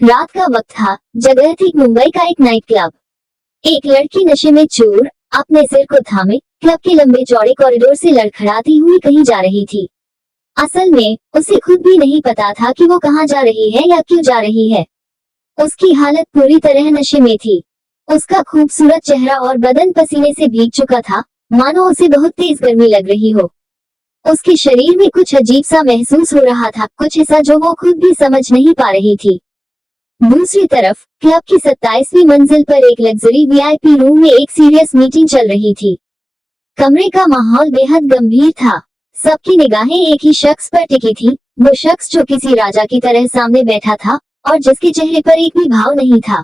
रात का वक्त था। जगह थी मुंबई का एक नाइट क्लब। एक लड़की नशे में चूर, अपने सिर को थामे क्लब के लंबे चौड़े कॉरिडोर से लड़खड़ाती हुई कहीं जा रही थी। असल में उसे खुद भी नहीं पता था कि वो कहाँ जा रही है या क्यों जा रही है। उसकी हालत पूरी तरह नशे में थी। उसका खूबसूरत चेहरा और बदन पसीने से भीग चुका था, मानो उसे बहुत तेज गर्मी लग रही हो। उसके शरीर में कुछ अजीब सा महसूस हो रहा था, कुछ ऐसा जो वो खुद भी समझ नहीं पा रही थी। दूसरी तरफ क्लब की 27वीं मंजिल पर एक लग्जरी वीआईपी रूम में एक सीरियस मीटिंग चल रही थी। कमरे का माहौल बेहद गंभीर था। सबकी निगाहें एक ही शख्स पर टिकी थी, वो शख्स जो किसी राजा की तरह सामने बैठा था और जिसके चेहरे पर एक भी भाव नहीं था।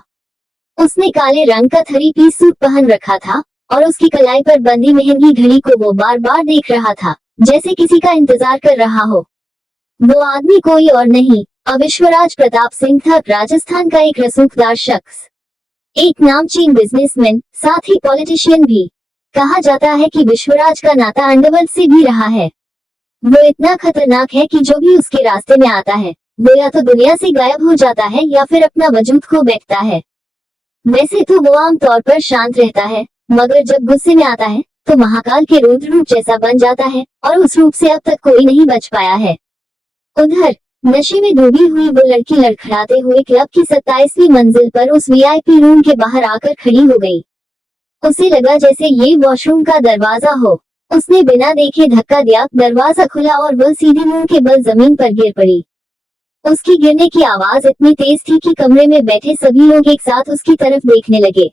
उसने काले रंग का थ्री पीस सूट पहन रखा था और उसकी कलाई पर बंधी महंगी घड़ी को वो बार बार देख रहा था, जैसे किसी का इंतजार कर रहा हो। वो आदमी कोई और नहीं, विश्वराज प्रताप सिंह था, राजस्थान का एक रसूखदार शख्स, एक नामचीन बिजनेसमैन, साथ ही पॉलिटिशियन भी। कहा जाता है कि विश्वराज का नाता अंडरवर्ल्ड से भी रहा है। वो इतना खतरनाक है कि जो भी उसके रास्ते में आता है वो या तो दुनिया से गायब हो जाता है या फिर अपना वजूद खो बैठता है। वैसे तो वो आमतौर पर शांत रहता है, मगर जब गुस्से में आता है तो महाकाल के रुद्र रूप जैसा बन जाता है और उस रूप से अब तक कोई नहीं बच पाया है। उधर नशे में डूबी हुई वो लड़की लड़खड़ाते हुए क्लब की 27वीं मंजिल पर उस वीआईपी रूम के बाहर आकर खड़ी हो गई। उसे लगा जैसे ये वॉशरूम का दरवाजा हो। उसने बिना देखे धक्का दिया, दरवाजा खुला और वह सीधे मुंह के बल जमीन पर गिर पड़ी। उसकी गिरने की आवाज इतनी तेज थी कि कमरे में बैठे सभी लोग एक साथ उसकी तरफ देखने लगे।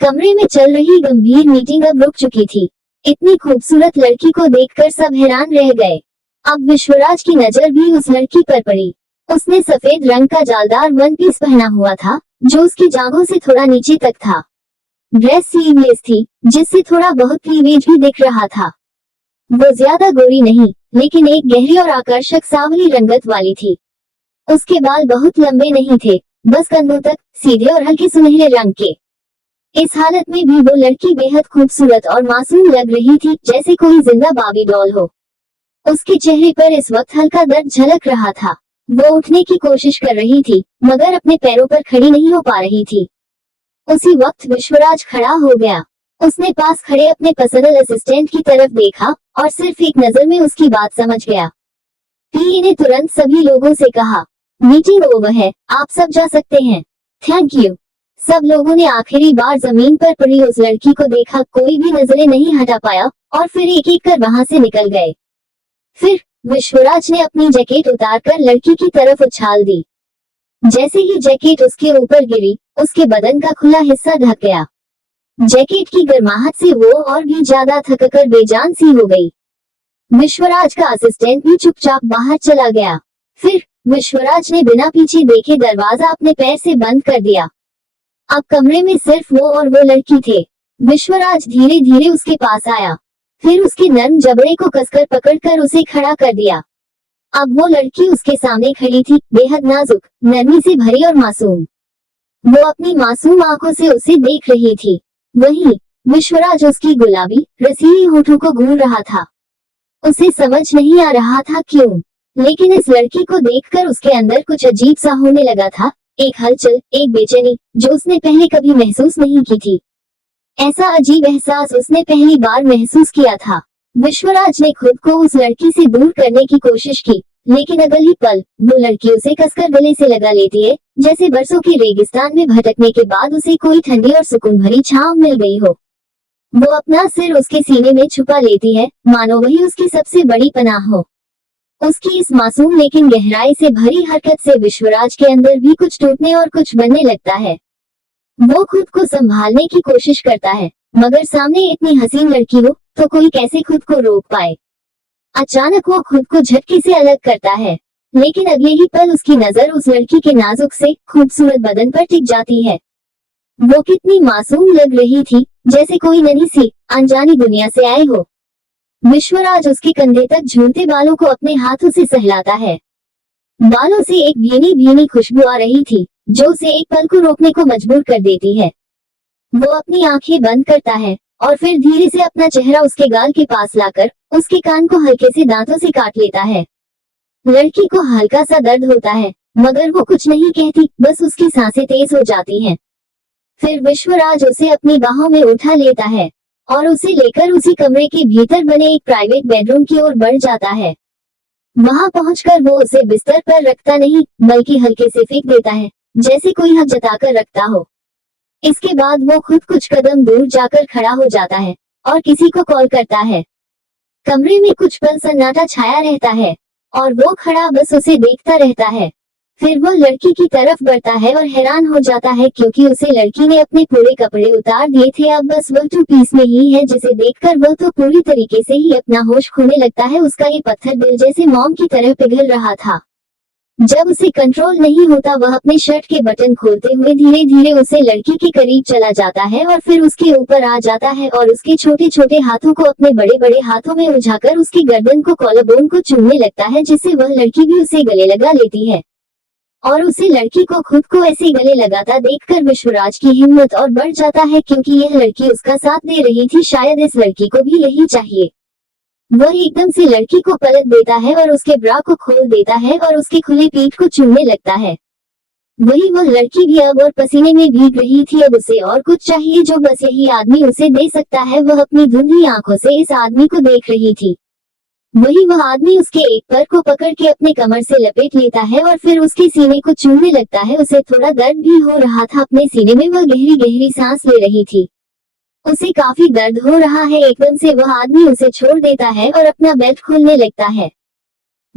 कमरे में चल रही गंभीर मीटिंग अब रुक चुकी थी। इतनी खूबसूरत लड़की को देखकर सब हैरान रह गए। अब विश्वराज की नजर भी उस लड़की पर पड़ी। उसने सफेद रंग का जालदार वन पीस पहना हुआ था, जो उसकी जांघों से थोड़ा नीचे तक था। ड्रेस स्लीवलेस थी, जिससे थोड़ा बहुत क्लीवेज भी दिख रहा था। वो ज्यादा गोरी नहीं, लेकिन एक गहरी और आकर्षक सांवली रंगत वाली थी। उसके बाल बहुत लंबे नहीं थे, बस कंधों तक, सीधे और हल्के सुनहरे रंग के। इस हालत में भी वो लड़की बेहद खूबसूरत और मासूम लग रही थी, जैसे कोई जिंदा बाबी डॉल हो। उसके चेहरे पर इस वक्त हल्का दर्द झलक रहा था। वो उठने की कोशिश कर रही थी, मगर अपने पैरों पर खड़ी नहीं हो पा रही थी। उसी वक्त विश्वराज खड़ा हो गया। उसने पास खड़े अपने पर्सनल असिस्टेंट की तरफ देखा और सिर्फ एक नजर में उसकी बात समझ गया। पीए ने तुरंत सभी लोगों से कहा, मीटिंग ओवर है, आप सब जा सकते हैं। Thank you. सब लोगों ने आखिरी बार जमीन पर पड़ी उस लड़की को देखा, कोई भी नजरें नहीं हटा पाया और फिर एक एक कर वहां से निकल गए। फिर विश्वराज ने अपनी जैकेट उतारकर लड़की की तरफ उछाल दी। जैसे ही जैकेट उसके ऊपर गिरी, उसके बदन का खुला हिस्सा ढक गया। जैकेट की गर्माहट से वो और भी ज्यादा थककर बेजान सी हो गई। विश्वराज का असिस्टेंट भी चुपचाप बाहर चला गया। फिर विश्वराज ने बिना पीछे देखे दरवाजा अपने पैर से बंद कर दिया। अब कमरे में सिर्फ वो और वो लड़की थे। विश्वराज धीरे धीरे उसके पास आया, फिर उसके नर्म जबड़े को कसकर पकड़कर उसे खड़ा कर दिया। अब वो लड़की उसके सामने खड़ी थी, बेहद नाजुक, नरमी से भरी और मासूम। वो अपनी मासूम आंखों से उसे देख रही थी। वहीं विश्वराज उसकी गुलाबी रसीली होठों को घूर रहा था। उसे समझ नहीं आ रहा था क्यों, लेकिन इस लड़की को देखकर उसके अंदर कुछ अजीब सा होने लगा था, एक हलचल, एक बेचैनी जो उसने पहले कभी महसूस नहीं की थी। ऐसा अजीब एहसास उसने पहली बार महसूस किया था। विश्वराज ने खुद को उस लड़की से दूर करने की कोशिश की, लेकिन अगली पल वो लड़की उसे कसकर गले से लगा लेती है, जैसे बरसों के रेगिस्तान में भटकने के बाद उसे कोई ठंडी और सुकून भरी छांव मिल गई हो। वो अपना सिर उसके सीने में छुपा लेती है, मानो वही उसकी सबसे बड़ी पनाह हो। उसकी इस मासूम लेकिन गहराई से भरी हरकत से विश्वराज के अंदर भी कुछ टूटने और कुछ बनने लगता है। वो खुद को संभालने की कोशिश करता है, मगर सामने इतनी हसीन लड़की हो तो कोई कैसे खुद को रोक पाए। अचानक वो खुद को झटके से अलग करता है, लेकिन अगले ही पल उसकी नजर उस लड़की के नाजुक से खूबसूरत बदन पर टिक जाती है। वो कितनी मासूम लग रही थी, जैसे कोई नन्ही सी अनजानी दुनिया से आए हो। विश्वराज उसके कंधे तक झूलते बालों को अपने हाथों से सहलाता है। बालों से एक भीनी भीनी खुशबू आ रही थी, जो उसे एक पल को रोकने को मजबूर कर देती है। वो अपनी आंखें बंद करता है और फिर धीरे से अपना चेहरा उसके गाल के पास लाकर उसके कान को हल्के से दांतों से काट लेता है। लड़की को हल्का सा दर्द होता है, मगर वो कुछ नहीं कहती, बस उसकी सांसें तेज हो जाती हैं। फिर विश्वराज उसे अपनी बाहों में उठा लेता है और उसे लेकर उसी कमरे के भीतर बने एक प्राइवेट बेडरूम की ओर बढ़ जाता है। वहां पहुंचकर वो उसे बिस्तर पर रखता नहीं, बल्कि हल्के से फेंक देता है, जैसे कोई हक जताकर रखता हो। इसके बाद वो खुद कुछ कदम दूर जाकर खड़ा हो जाता है और किसी को कॉल करता है। कमरे में कुछ पल सन्नाटा छाया रहता है और वो खड़ा बस उसे देखता रहता है। फिर वह लड़की की तरफ बढ़ता है और हैरान हो जाता है, क्योंकि उसे लड़की ने अपने पूरे कपड़े उतार दिए थे। अब बस वह टू पीस में ही है, जिसे देखकर वह तो पूरी तरीके से ही अपना होश खोने लगता है। उसका ये पत्थर दिल जैसे मोम की तरह पिघल रहा था। जब उसे कंट्रोल नहीं होता, वह अपने शर्ट के बटन खोलते हुए धीरे धीरे उसे लड़की के करीब चला जाता है और फिर उसके ऊपर आ जाता है और उसके छोटे छोटे हाथों को अपने बड़े बड़े हाथों में उलझाकर उसकी गर्दन को, कॉलरबोन को चूमने लगता है, जिससे वह लड़की भी उसे गले लगा लेती है। और उसे लड़की को खुद को ऐसे गले लगाता देखकर विश्वराज की हिम्मत और बढ़ जाता है, क्योंकि यह लड़की उसका साथ दे रही थी। शायद इस लड़की को भी यही चाहिए। वह एकदम से लड़की को पलट देता है और उसके ब्रा को खोल देता है और उसके खुले पीठ को चूमने लगता है। वही वह लड़की भी अब और पसीने में भीग रही थी। अब उसे और कुछ चाहिए जो बस यही आदमी उसे दे सकता है। वह अपनी धुंधली आंखों से इस आदमी को देख रही थी। वही वह आदमी उसके एक पैर को पकड़ के अपने कमर से लपेट लेता है और फिर उसके सीने को चूमने लगता है। उसे थोड़ा दर्द भी हो रहा था अपने सीने में, वह गहरी गहरी सांस ले रही थी। उसे काफी दर्द हो रहा है। एकदम से वह आदमी उसे छोड़ देता है और अपना बेल्ट खोलने लगता है।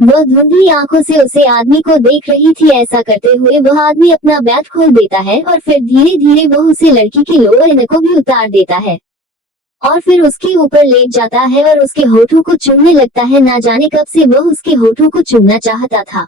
वह धुंधली आंखों से उसे आदमी को देख रही थी। ऐसा करते हुए वह आदमी अपना बेल्ट खोल देता है और फिर धीरे धीरे वह उसे लड़की के लोअर इनर को भी उतार देता है और फिर उसके ऊपर लेट जाता है और उसके होठों को चूमने लगता है। ना जाने कब से वह उसके होठों को चूमना चाहता था।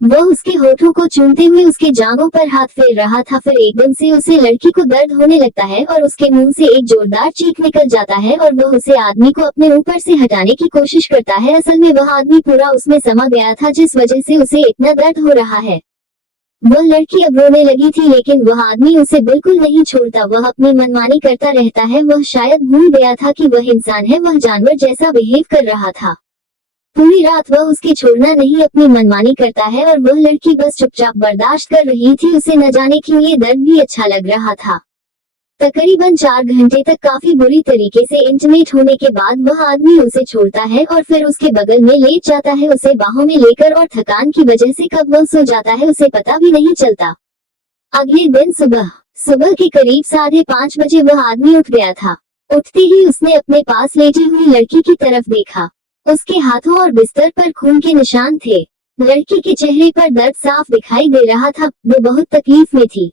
वह उसके होठों को चूमते हुए उसके जांघों पर हाथ फेर रहा था। फिर एकदम से उसे लड़की को दर्द होने लगता है और उसके मुंह से एक जोरदार चीख निकल जाता है और वह उसे आदमी को अपने ऊपर से हटाने की कोशिश करता है। असल में वह आदमी पूरा उसमें समा गया था, जिस वजह से उसे इतना दर्द हो रहा है। वह लड़की अब रोने लगी थी, लेकिन वह आदमी उसे बिल्कुल नहीं छोड़ता। वह अपनी मनमानी करता रहता है। वह शायद भूल गया था कि वह इंसान है, वह जानवर जैसा बिहेव कर रहा था। पूरी रात वह उसके छोड़ना नहीं अपनी मनमानी करता है और वह लड़की बस चुपचाप बर्दाश्त कर रही थी। उसे न जाने क्यों ये दर्द भी अच्छा लग रहा था। तकरीबन 4 घंटे तक काफी बुरी तरीके से इंटीमेट होने के बाद वह आदमी उसे छोड़ता है और फिर उसके बगल में लेट जाता है उसे बाहों में लेकर, और थकान की वजह से कब वह सो जाता है उसे पता भी नहीं चलता। अगले दिन सुबह के करीब 5:30 बजे वह आदमी उठ गया था। उठते ही उसने अपने पास लेटी हुई लड़की की तरफ देखा। उसके हाथों और बिस्तर पर खून के निशान थे। लड़की के चेहरे पर दर्द साफ दिखाई दे रहा था। वो बहुत तकलीफ में थी।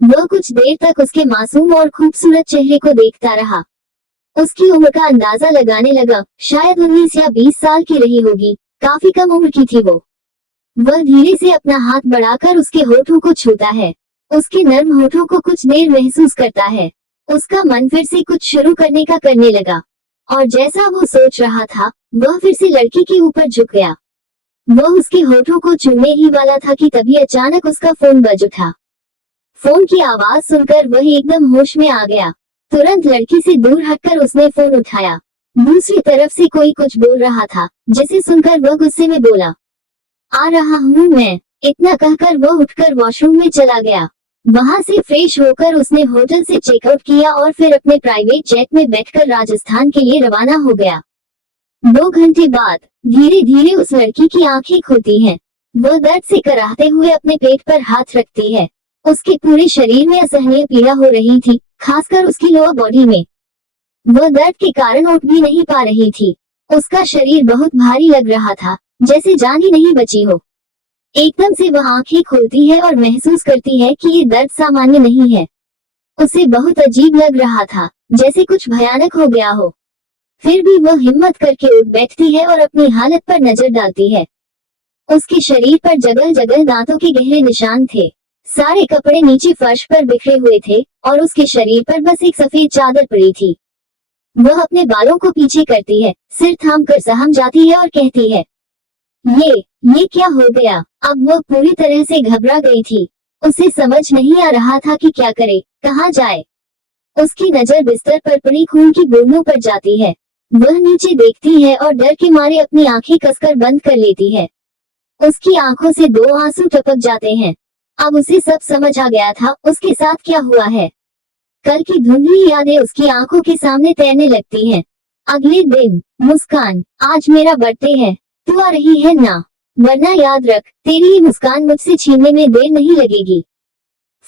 वह कुछ देर तक उसके मासूम और खूबसूरत चेहरे को देखता रहा। उसकी उम्र का अंदाजा लगाने लगा। शायद 19 या 20 साल की रही होगी। काफी कम उम्र की थी वो। वह धीरे से अपना हाथ बढ़ाकर उसके होठों को छूता है। उसके नर्म होठों को कुछ देर महसूस करता है। उसका मन फिर से कुछ शुरू करने का करने लगा, और जैसा वो सोच रहा था, वह फिर से लड़की के ऊपर झुक गया। वह उसके होठों को चूमने ही वाला था कि तभी अचानक उसका फोन बज उठा। फोन की आवाज सुनकर वह एकदम होश में आ गया। तुरंत लड़की से दूर हटकर उसने फोन उठाया। दूसरी तरफ से कोई कुछ बोल रहा था, जिसे सुनकर वह गुस्से में बोला, आ रहा हूँ मैं। इतना कहकर वह उठकर वॉशरूम में चला गया। वहां से फ्रेश होकर उसने होटल से चेकआउट किया और फिर अपने प्राइवेट जेट में बैठकर राजस्थान के लिए रवाना हो गया। 2 घंटे बाद धीरे धीरे उस लड़की की आंखें खुलती हैं। वह दर्द से कराहते हुए अपने पेट पर हाथ रखती है। उसके पूरे शरीर में असहनीय पीड़ा हो रही थी, खासकर उसकी लोअर बॉडी में। वह दर्द के कारण उठ भी नहीं पा रही थी। उसका शरीर बहुत भारी लग रहा था, जैसे जान ही नहीं बची हो। एकदम से वह आंखें खोलती है और महसूस करती है कि ये दर्द सामान्य नहीं है। उसे बहुत अजीब लग रहा था, जैसे कुछ भयानक हो गया हो। फिर भी वह हिम्मत करके उठ बैठती है और अपनी हालत पर नजर डालती है। उसके शरीर पर जगह जगह दांतों के गहरे निशान थे। सारे कपड़े नीचे फर्श पर बिखरे हुए थे और उसके शरीर पर बस एक सफेद चादर पड़ी थी। वह अपने बालों को पीछे करती है, सिर थाम कर सहम जाती है और कहती है, ये क्या हो गया। अब वह पूरी तरह से घबरा गई थी। उसे समझ नहीं आ रहा था कि क्या करे, कहाँ जाए। उसकी नजर बिस्तर पर पड़ी खून की बूंदों पर जाती है। वह नीचे देखती है और डर के मारे अपनी आंखें कसकर बंद कर लेती है। उसकी आंखों से 2 आंसू टपक जाते हैं। अब उसे सब समझ आ गया था उसके साथ क्या हुआ है। कल की धुंधली यादें उसकी आंखों के सामने तैरने लगती हैं। अगले दिन, मुस्कान, आज मेरा बर्थडे है, तू आ रही है ना? वरना याद रख, तेरी ये मुस्कान मुझसे छीनने में देर नहीं लगेगी।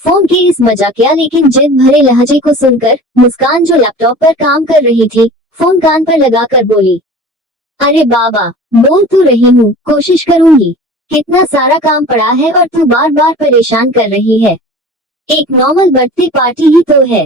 फोन के इस मजाकिया लेकिन जिद भरे लहजे को सुनकर मुस्कान, जो लैपटॉप पर काम कर रही थी, फोन कान पर लगाकर बोली, अरे बाबा, बोल तो रही हूँ, कोशिश करूंगी। कितना सारा काम पड़ा है और तू बार बार परेशान कर रही है। एक नॉर्मल बर्थडे पार्टी ही तो है।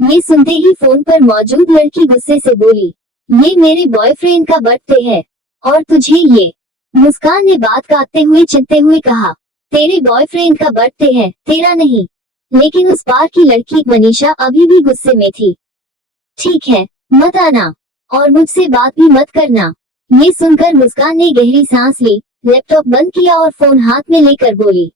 ये सुनते ही फोन पर मौजूद लड़की गुस्से से बोली, ये मेरे बॉयफ्रेंड का बर्थडे है और तुझे ये। मुस्कान ने बात काटते हुए चिढ़ते हुए कहा, तेरे बॉयफ्रेंड का बर्थडे है, तेरा नहीं। लेकिन उस पार की लड़की मनीषा अभी भी गुस्से में थी। ठीक है, मत आना और मुझसे बात भी मत करना। ये सुनकर मुस्कान ने गहरी सांस ली, लैपटॉप बंद किया और फोन हाथ में लेकर बोली,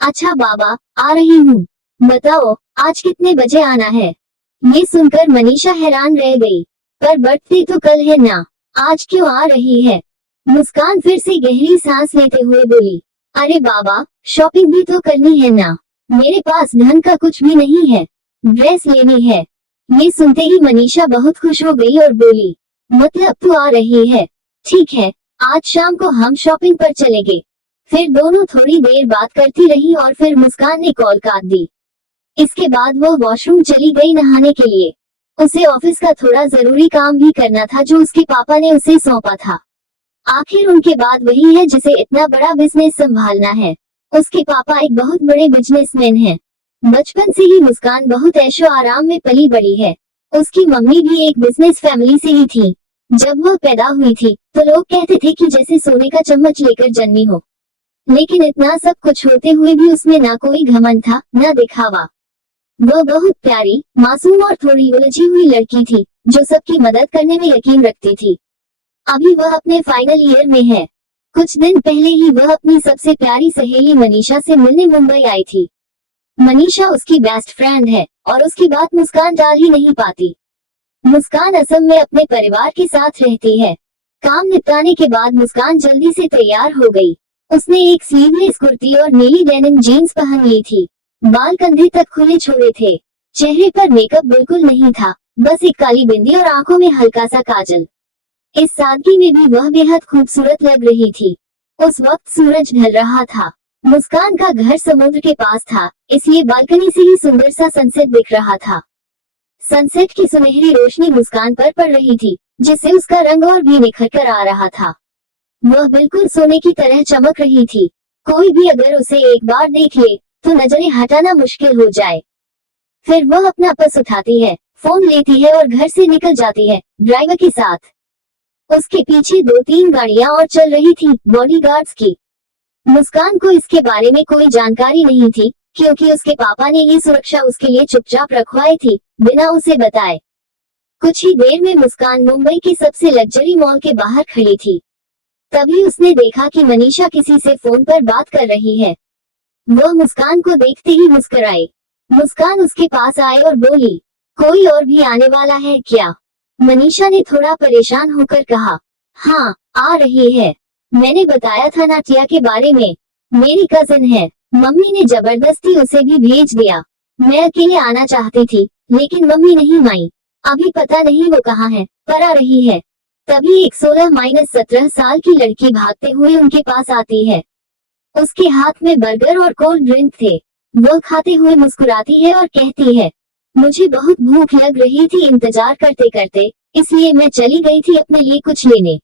अच्छा बाबा, आ रही हूँ। बताओ, आज कितने बजे आना है? ये सुनकर मनीषा हैरान रह गई। पर बर्थडे तो कल है ना, आज क्यों आ रही है? मुस्कान फिर से गहरी सांस लेते हुए बोली, अरे बाबा, शॉपिंग भी तो करनी है ना। मेरे पास धन का कुछ भी नहीं है, ड्रेस लेनी है। ये सुनते ही मनीषा बहुत खुश हो गई और बोली, मतलब तू आ रही है? ठीक है, आज शाम को हम शॉपिंग पर चलेंगे। फिर दोनों थोड़ी देर बात करती रही और फिर मुस्कान ने कॉल काट दी। इसके बाद वो वॉशरूम चली गई नहाने के लिए। उसे ऑफिस का थोड़ा जरूरी काम भी करना था जो उसके पापा ने उसे सौंपा था। आखिर उनके बाद वही है जिसे इतना बड़ा बिजनेस संभालना है। उसके पापा एक बहुत बड़े बिजनेसमैन हैं। बचपन से ही मुस्कान बहुत ऐशो आराम में पली बड़ी है। उसकी मम्मी भी एक बिजनेस फैमिली से ही थी। जब वह पैदा हुई थी तो लोग कहते थे कि जैसे सोने का चम्मच लेकर जन्मी हो। लेकिन इतना सब कुछ होते हुए भी उसमें ना कोई घमंड था, न दिखावा। वह बहुत प्यारी, मासूम और थोड़ी उलझी हुई लड़की थी, जो सबकी मदद करने में यकीन रखती थी। अभी वह अपने फाइनल ईयर में है। कुछ दिन पहले ही वह अपनी सबसे प्यारी सहेली मनीषा से मिलने मुंबई आई थी। मनीषा उसकी बेस्ट फ्रेंड है और उसकी बात मुस्कान टाल ही नहीं पाती। मुस्कान असम में अपने परिवार के साथ रहती है। काम निपटाने के बाद मुस्कान जल्दी से तैयार हो गई। उसने एक स्लीवलेस कुर्ती और नीली डेनिम जीन्स पहन ली थी। बाल कंधे तक खुले छोड़े थे। चेहरे पर मेकअप बिल्कुल नहीं था, बस एक काली बिंदी और आंखों में हल्का सा काजल। इस सादगी में भी वह बेहद खूबसूरत लग रही थी। उस वक्त सूरज ढल रहा था। मुस्कान का घर समुद्र के पास था, इसलिए बालकनी से ही सुंदर सा सनसेट दिख रहा था। सनसेट की सुनहरी रोशनी मुस्कान पर पड़ रही थी, जिससे उसका रंग और भी निखर कर आ रहा था। वह बिल्कुल सोने की तरह चमक रही थी। कोई भी अगर उसे एक बार देख ले तो नजरें हटाना मुश्किल हो जाए। फिर वह अपना पर्स उठाती है, फोन लेती है और घर से निकल जाती है, ड्राइवर के साथ। उसके पीछे 2-3 गाड़ियां और चल रही थी, बॉडीगार्ड्स की। मुस्कान को इसके बारे में कोई जानकारी नहीं थी, क्योंकि उसके पापा ने ये सुरक्षा उसके लिए चुपचाप रखवाई थी, बिना उसे बताए। कुछ ही देर में मुस्कान मुंबई के सबसे लग्जरी मॉल के बाहर खड़ी थी। तभी उसने देखा कि मनीषा किसी से फोन पर बात कर रही है। वह मुस्कान को देखते ही मुस्कुराई। मुस्कान उसके पास आए और बोली, कोई और भी आने वाला है क्या? मनीषा ने थोड़ा परेशान होकर कहा, हाँ, आ रही है। मैंने बताया था नाटिया के बारे में, मेरी कजिन है। मम्मी ने जबरदस्ती उसे भी भेज दिया। मैं अकेले आना चाहती थी, लेकिन मम्मी नहीं मानी। अभी पता नहीं वो कहाँ है, पर आ रही है। तभी एक 16-17 साल की लड़की भागते हुए उनके पास आती है। उसके हाथ में बर्गर और कोल्ड ड्रिंक थे। वो खाते हुए मुस्कुराती है और कहती है, मुझे बहुत भूख लग रही थी इंतजार करते करते, इसलिए मैं चली गई थी अपने लिए कुछ लेने।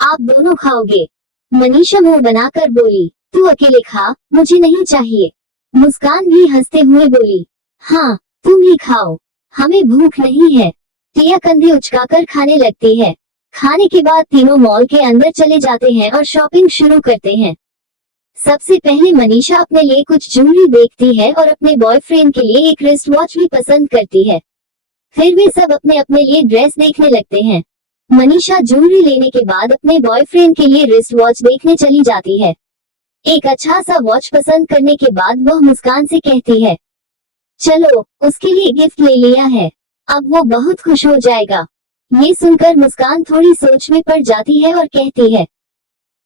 आप दोनों खाओगे? मनीषा मुंह बनाकर बोली, तू अकेले खा, मुझे नहीं चाहिए। मुस्कान भी हंसते हुए बोली, हाँ, तुम ही खाओ, हमें भूख नहीं है। टिया कंधे उचकाकर खाने लगती है। खाने के बाद तीनों मॉल के अंदर चले जाते हैं और शॉपिंग शुरू करते हैं। सबसे पहले मनीषा अपने लिए कुछ ज्वेलरी देखती है और अपने बॉयफ्रेंड के लिए एक रिस्ट वॉच भी पसंद करती है। फिर वे सब अपने अपने लिए ड्रेस देखने लगते हैं। मनीषा ज्वेलरी लेने के बाद अपने बॉयफ्रेंड के लिए रिस्ट वॉच देखने चली जाती है। एक अच्छा सा वॉच पसंद करने के बाद वह मुस्कान से कहती है, चलो, उसके लिए गिफ्ट ले लिया है, अब वो बहुत खुश हो जाएगा। ये सुनकर मुस्कान थोड़ी सोच में पड़ जाती है और कहती है,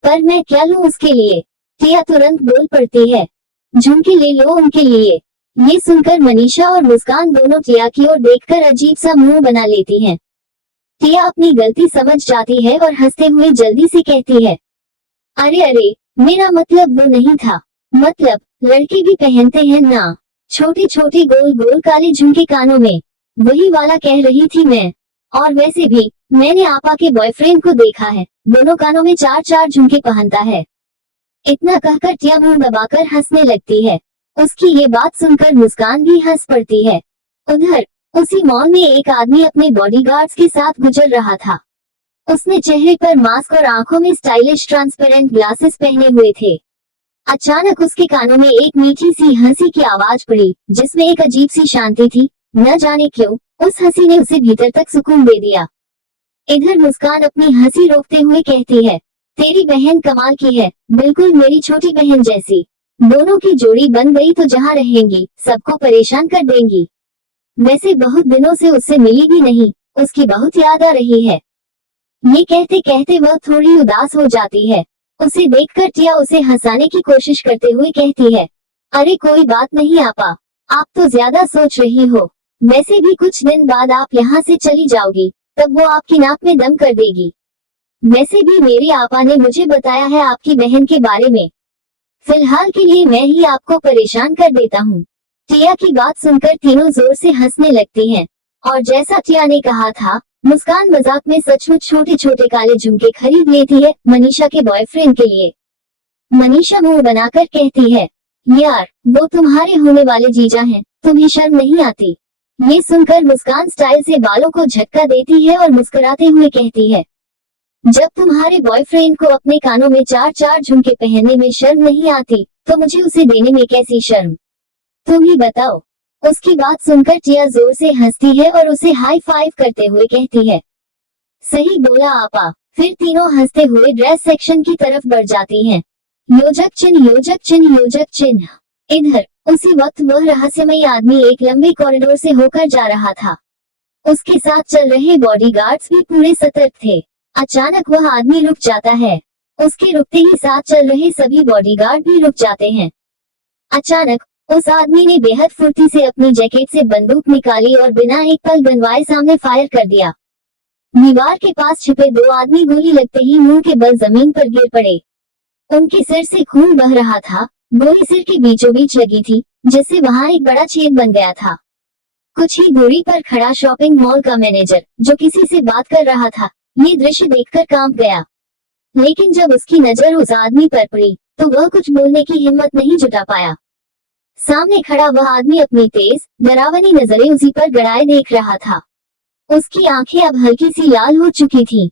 पर मैं क्या लूं उसके लिए? टिया तुरंत बोल पड़ती है, झुमके ले लो उनके लिए। ये सुनकर मनीषा और मुस्कान दोनों टिया की ओर देखकर अजीब सा मुंह बना लेती हैं। टिया अपनी गलती समझ जाती है और हंसते हुए जल्दी से कहती है, अरे अरे, मेरा मतलब वो नहीं था। मतलब लड़के भी पहनते हैं ना, छोटे छोटे गोल गोल काले झुमके कानों में, वही वाला कह रही थी मैं। और वैसे भी मैंने आपा के बॉयफ्रेंड को देखा है, दोनों कानों में चार चार झुमके पहनता है। इतना कहकर टिया मुंह दबाकर हंसने लगती है। उसकी ये बात सुनकर मुस्कान भी हंस पड़ती है। उधर उसी मॉल में एक आदमी अपने बॉडीगार्ड्स के साथ गुजर रहा था। उसने चेहरे पर मास्क और आंखों में स्टाइलिश ट्रांसपेरेंट ग्लासेस पहने हुए थे। अचानक उसके कानों में एक मीठी सी हंसी की आवाज पड़ी, जिसमें एक अजीब सी शांति थी। न जाने क्यों उस हंसी ने उसे भीतर तक सुकून दे दिया। इधर मुस्कान अपनी हंसी रोकते हुए कहती है, तेरी बहन कमाल की है, बिल्कुल मेरी छोटी बहन जैसी। दोनों की जोड़ी बन गई तो जहाँ रहेंगी सबको परेशान कर देंगी। वैसे बहुत दिनों से उससे मिली भी नहीं, उसकी बहुत याद आ रही है। ये कहते कहते वह थोड़ी उदास हो जाती है। उसे देखकर टिया उसे हंसाने की कोशिश करते हुए कहती है, अरे कोई बात नहीं आपा, आप तो ज्यादा सोच रही हो। वैसे भी कुछ दिन बाद आप यहाँ से चली जाओगी, तब वो आपकी नाक में दम कर देगी। वैसे भी मेरे आपा ने मुझे बताया है आपकी बहन के बारे में। फिलहाल के लिए मैं ही आपको परेशान कर देता हूँ। टिया की बात सुनकर तीनों जोर से हंसने लगती हैं। और जैसा टिया ने कहा था, मुस्कान मजाक में सचमुच छोटे छोटे काले झुमके खरीद लेती है मनीषा के बॉयफ्रेंड के लिए। मनीषा मुंह बनाकर कहती है, यार वो तुम्हारे होने वाले जीजा हैं, तुम्हें शर्म नहीं आती? ये सुनकर मुस्कान स्टाइल से बालों को झटका देती है और मुस्कुराते हुए कहती है, जब तुम्हारे बॉयफ्रेंड को अपने कानों में चार चार झुमके पहनने में शर्म नहीं आती, तो मुझे उसे देने में कैसी शर्म? तुम ही बताओ। उसकी बात सुनकर टिया जोर से हंसती है और उसे हाई फाइव करते हुए कहती है, सही बोला आपा। फिर तीनों हंसते हुए ड्रेस सेक्शन की तरफ बढ़ जाती हैं। योजक चिन्ह योजक चिन्ह योजक चिन्ह। इधर उसी वक्त वह रहस्यमयी आदमी एक लंबे कॉरिडोर से होकर जा रहा था। उसके साथ चल रहे बॉडीगार्ड्स भी पूरे सतर्क थे। अचानक वह आदमी रुक जाता है। उसके रुकते ही साथ चल रहे सभी बॉडीगार्ड भी रुक जाते हैं। अचानक उस आदमी ने बेहद फुर्ती से अपनी जैकेट से बंदूक निकाली और बिना एक पल गनवाए सामने फायर कर दिया। दीवार के पास छिपे दो आदमी गोली लगते ही मुंह के बल जमीन पर गिर पड़े। उनके सिर से खून बह रहा था। गोली सिर के बीचों बीच लगी थी, जिससे वहां एक बड़ा छेद बन गया था। कुछ ही दूरी पर खड़ा शॉपिंग मॉल का मैनेजर, जो किसी से बात कर रहा था, ये दृश्य देखकर कांप गया। लेकिन जब उसकी नजर उस आदमी पर पड़ी, तो वह कुछ बोलने की हिम्मत नहीं जुटा पाया। सामने खड़ा वह आदमी अपनी तेज, डरावनी नजरें उसी पर गड़ाए देख रहा था। उसकी आंखें अब हल्की सी लाल हो चुकी थीं।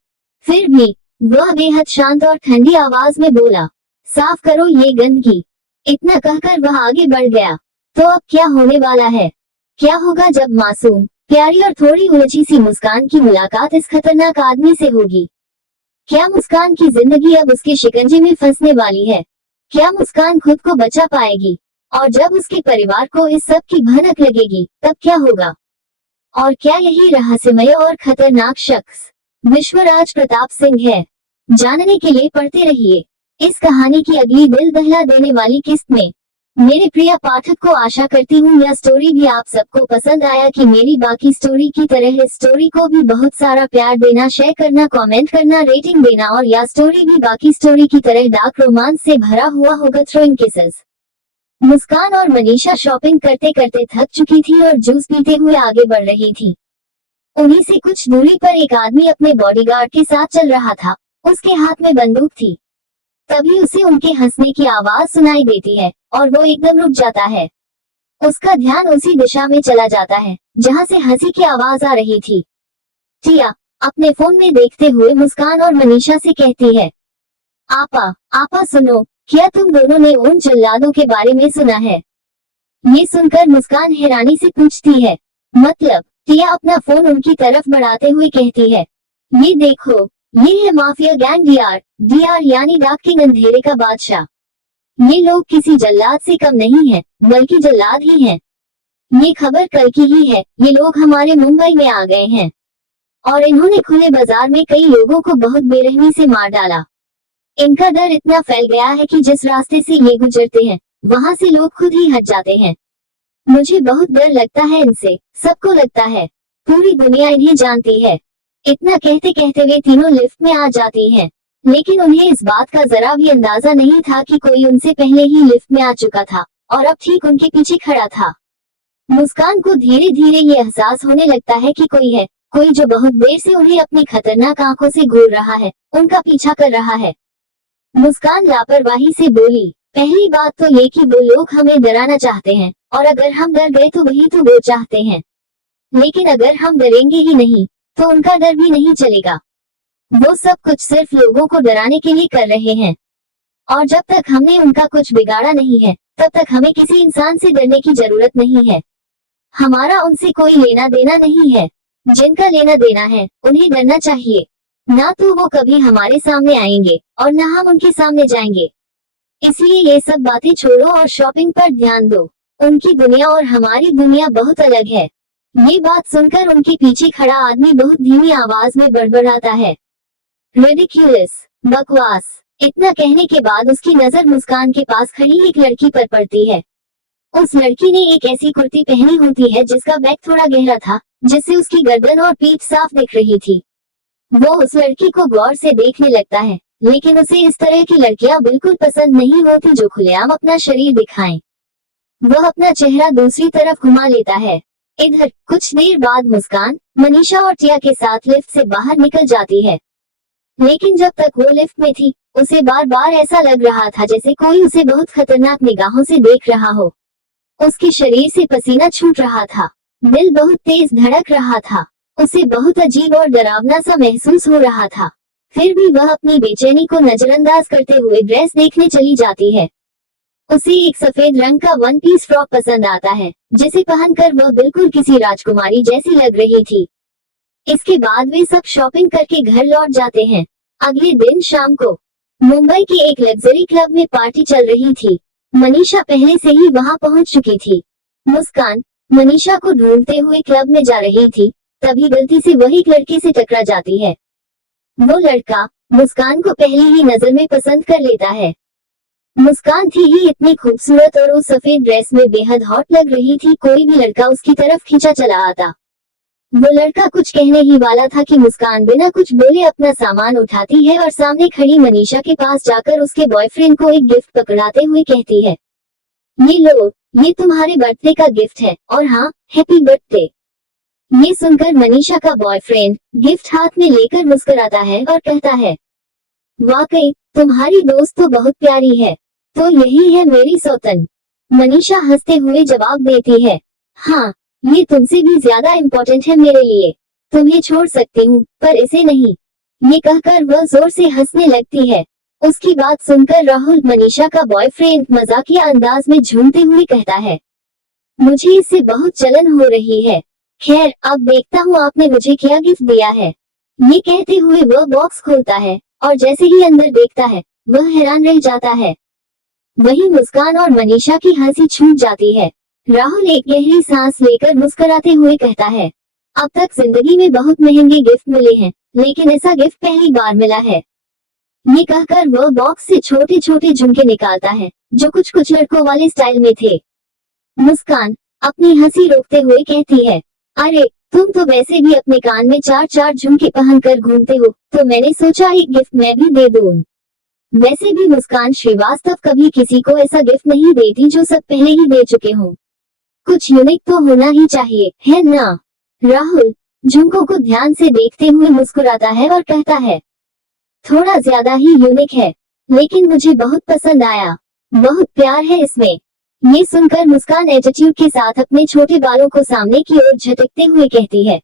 फिर भी वह बेहद शांत और ठंडी आवाज में बोला, साफ करो ये गंदगी। इतना कहकर वह आगे बढ़ गया। तो अब क्या होने वाला है? क्या होगा जब मासूम, प्यारी और थोड़ी उलझी सी मुस्कान की मुलाकात इस खतरनाक आदमी से होगी? क्या मुस्कान की जिंदगी अब उसके शिकंजे में फंसने वाली है? क्या मुस्कान खुद को बचा पाएगी? और जब उसके परिवार को इस सब की भनक लगेगी, तब क्या होगा? और क्या यही रहस्यमय और खतरनाक शख्स विश्वराज प्रताप सिंह है? जानने के लिए पढ़ते रहिए इस कहानी की अगली दिल दहला देने वाली किस्त में। मेरे प्रिय पाठक को आशा करती हूँ यह स्टोरी भी आप सबको पसंद आया कि मेरी बाकी स्टोरी की तरह इस स्टोरी को भी बहुत सारा प्यार देना, शेयर करना, कमेंट करना, रेटिंग देना और यह स्टोरी भी बाकी स्टोरी की तरह डार्क रोमांस से भरा हुआ होगा। Throwing kisses. मुस्कान और मनीषा शॉपिंग करते करते थक चुकी थी और जूस पीते हुए आगे बढ़ रही थी। उन्हीं से कुछ दूरी पर एक आदमी अपने बॉडीगार्ड के साथ चल रहा था। उसके हाथ में बंदूक थी। तभी उसे उनके हंसने की आवाज सुनाई देती है और वो एकदम रुक जाता है। उसका ध्यान उसी दिशा में चला जाता है जहां से हंसी की आवाज आ रही थी। टिया अपने फोन में देखते हुए मुस्कान और मनीषा से कहती है, आपा सुनो, क्या तुम दोनों ने उन जल्लादों के बारे में सुना है? ये सुनकर मुस्कान हैरानी से पूछती है, मतलब? टिया अपना फोन उनकी तरफ बढ़ाते हुए कहती है, ये देखो, ये है माफिया गैंग डीआर यानी डाक किंग, अंधेरे का बादशाह। ये लोग किसी जल्लाद से कम नहीं है, बल्कि जल्लाद ही हैं। ये खबर कल की ही है। ये लोग हमारे मुंबई में आ गए हैं और इन्होंने खुले बाजार में कई लोगों को बहुत बेरहमी से मार डाला। इनका डर इतना फैल गया है कि जिस रास्ते से ये गुजरते हैं वहां से लोग खुद ही हट जाते हैं। मुझे बहुत डर लगता है इनसे, सबको लगता है, पूरी दुनिया इन्हें जानती है। इतना कहते कहते वे तीनों लिफ्ट में आ जाती हैं, लेकिन उन्हें इस बात का जरा भी अंदाजा नहीं था कि कोई उनसे पहले ही लिफ्ट में आ चुका था और अब ठीक उनके पीछे खड़ा था। मुस्कान को धीरे धीरे ये एहसास होने लगता है कि कोई है, कोई जो बहुत देर से उन्हें अपनी खतरनाक आंखों से घूर रहा है, उनका पीछा कर रहा है। मुस्कान लापरवाही से बोली, पहली बात तो ये कि वो लोग हमें डराना चाहते हैं, और अगर हम डर गए तो वही तो वो चाहते हैं। लेकिन अगर हम डरेंगे ही नहीं तो उनका डर भी नहीं चलेगा। वो सब कुछ सिर्फ लोगों को डराने के लिए कर रहे हैं, और जब तक हमने उनका कुछ बिगाड़ा नहीं है तब तक हमें किसी इंसान से डरने की जरूरत नहीं है। हमारा उनसे कोई लेना देना नहीं है। जिनका लेना देना है उन्हें डरना चाहिए। ना तो वो कभी हमारे सामने आएंगे और ना हम उनके सामने जाएंगे। इसलिए ये सब बातें छोड़ो और शॉपिंग पर ध्यान दो। उनकी दुनिया और हमारी दुनिया बहुत अलग है। ये बात सुनकर उनके पीछे खड़ा आदमी बहुत धीमी आवाज में बड़बड़ाता है, रिडिक्यूलस, बकवास। इतना कहने के बाद उसकी नजर मुस्कान के पास खड़ी एक लड़की पर पड़ती है। उस लड़की ने एक ऐसी कुर्ती पहनी होती है जिसका बैक थोड़ा गहरा था, जिससे उसकी गर्दन और पीठ साफ दिख रही थी। वो उस लड़की को गौर से देखने लगता है, लेकिन उसे इस तरह की लड़कियां बिल्कुल पसंद नहीं होती जो खुलेआम अपना शरीर दिखाएं। वह अपना चेहरा दूसरी तरफ घुमा लेता है। इधर कुछ देर बाद मुस्कान मनीषा और टिया के साथ लिफ्ट से बाहर निकल जाती है, लेकिन जब तक वो लिफ्ट में थी उसे बार बार ऐसा लग रहा था जैसे कोई उसे बहुत खतरनाक निगाहों से देख रहा हो। उसके शरीर से पसीना छूट रहा था, दिल बहुत तेज धड़क रहा था, उसे बहुत अजीब और डरावना सा महसूस हो रहा था। फिर भी वह अपनी बेचैनी को नजरअंदाज करते हुए ड्रेस देखने चली जाती है। उसे एक सफेद रंग का वन पीस फ्रॉक पसंद आता है, जिसे पहनकर वह बिल्कुल किसी राजकुमारी जैसी लग रही थी। इसके बाद वे सब शॉपिंग करके घर लौट जाते हैं। अगले दिन शाम को मुंबई के एक लग्जरी क्लब में पार्टी चल रही थी। मनीषा पहले से ही वहां पहुंच चुकी थी। मुस्कान मनीषा को ढूंढते हुए क्लब में जा रही थी, तभी गलती से वही एक लड़के से टकरा जाती है। वो लड़का मुस्कान को पहली ही नजर में पसंद कर लेता है। मुस्कान थी ही इतनी खूबसूरत और उस सफेद ड्रेस में बेहद हॉट लग रही थी, कोई भी लड़का उसकी तरफ खींचा चला आता। वो लड़का कुछ कहने ही वाला था कि मुस्कान बिना कुछ बोले अपना सामान उठाती है और सामने खड़ी मनीषा के पास जाकर उसके बॉयफ्रेंड को एक गिफ्ट पकड़ाते हुए कहती है, ये लो, ये तुम्हारे बर्थडे का गिफ्ट है, और हाँ, हैप्पी बर्थडे। ये सुनकर मनीषा का बॉयफ्रेंड गिफ्ट हाथ में लेकर मुस्कुराता है और कहता है, वाकई तुम्हारी दोस्त तो बहुत प्यारी है, तो यही है मेरी सौतन। मनीषा हंसते हुए जवाब देती है, हाँ, ये तुमसे भी ज्यादा इम्पोर्टेंट है मेरे लिए। तुम्हें छोड़ सकती हूँ पर इसे नहीं। ये कहकर वह जोर से हंसने लगती है। उसकी बात सुनकर राहुल मनीषा का बॉयफ्रेंड मजाकिया अंदाज में झूमते हुए कहता है, मुझे इससे बहुत जलन हो रही है। खैर, अब देखता हूँ आपने मुझे क्या गिफ्ट दिया है। ये कहते हुए वह बॉक्स खोलता है और जैसे ही अंदर देखता है वह हैरान रह जाता है। वही मुस्कान और मनीषा की हंसी छूट जाती है। राहुल एक गहरी सांस लेकर मुस्कुराते हुए कहता है, अब तक जिंदगी में बहुत महंगे गिफ्ट मिले हैं, लेकिन ऐसा गिफ्ट पहली बार मिला है। ये कहकर वह बॉक्स से छोटे छोटे झुमके निकालता है जो कुछ कुछ लड़कों वाले स्टाइल में थे। मुस्कान अपनी हंसी रोकते हुए कहती है, अरे तुम तो वैसे भी अपने कान में चार चार झुमके पहनकर घूमते हो, तो मैंने सोचा एक गिफ्ट मैं भी दे दूं। वैसे भी मुस्कान श्रीवास्तव कभी किसी को ऐसा गिफ्ट नहीं देती जो सब पहले ही दे चुके हों। कुछ यूनिक तो होना ही चाहिए, है ना? राहुल झुमकों को ध्यान से देखते हुए मुस्कुराता है और कहता है, थोड़ा ज्यादा ही यूनिक है, लेकिन मुझे बहुत पसंद आया, बहुत प्यार है इसमें। ये सुनकर मुस्कान एटीट्यूड के साथ अपने छोटे बालों को सामने की ओर झटकते हुए कहती है,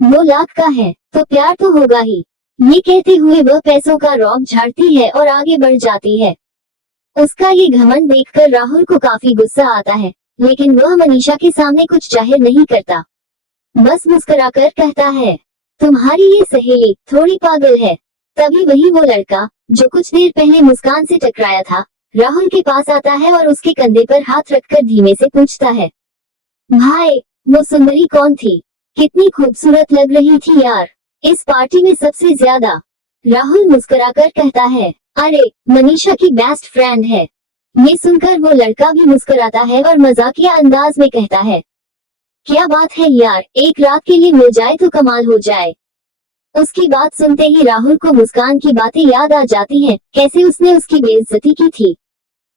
2 लाख का है तो प्यार तो होगा ही। ये कहते हुए वह पैसों का रौब झाड़ती है और आगे बढ़ जाती है। उसका ये घमंड देखकर राहुल को काफी गुस्सा आता है, लेकिन वह मनीषा के सामने कुछ जाहिर नहीं करता, बस मुस्कुराकर कहता है, तुम्हारी ये सहेली थोड़ी पागल है। तभी वही वो लड़का जो कुछ देर पहले मुस्कान से टकराया था राहुल के पास आता है और उसके कंधे पर हाथ रखकर धीमे से पूछता है, भाई वो सुंदरी कौन थी? कितनी खूबसूरत लग रही थी यार, इस पार्टी में सबसे ज्यादा। राहुल मुस्कुराकर कहता है, अरे, मनीषा की बेस्ट फ्रेंड है। ये सुनकर वो लड़का भी मुस्कुराता है और मजाकिया अंदाज में कहता है, क्या बात है यार, एक रात के लिए मिल जाए तो कमाल हो जाए। उसकी बात सुनते ही राहुल को मुस्कान की बातें याद आ जाती हैं, कैसे उसने उसकी बेइज्जती की थी।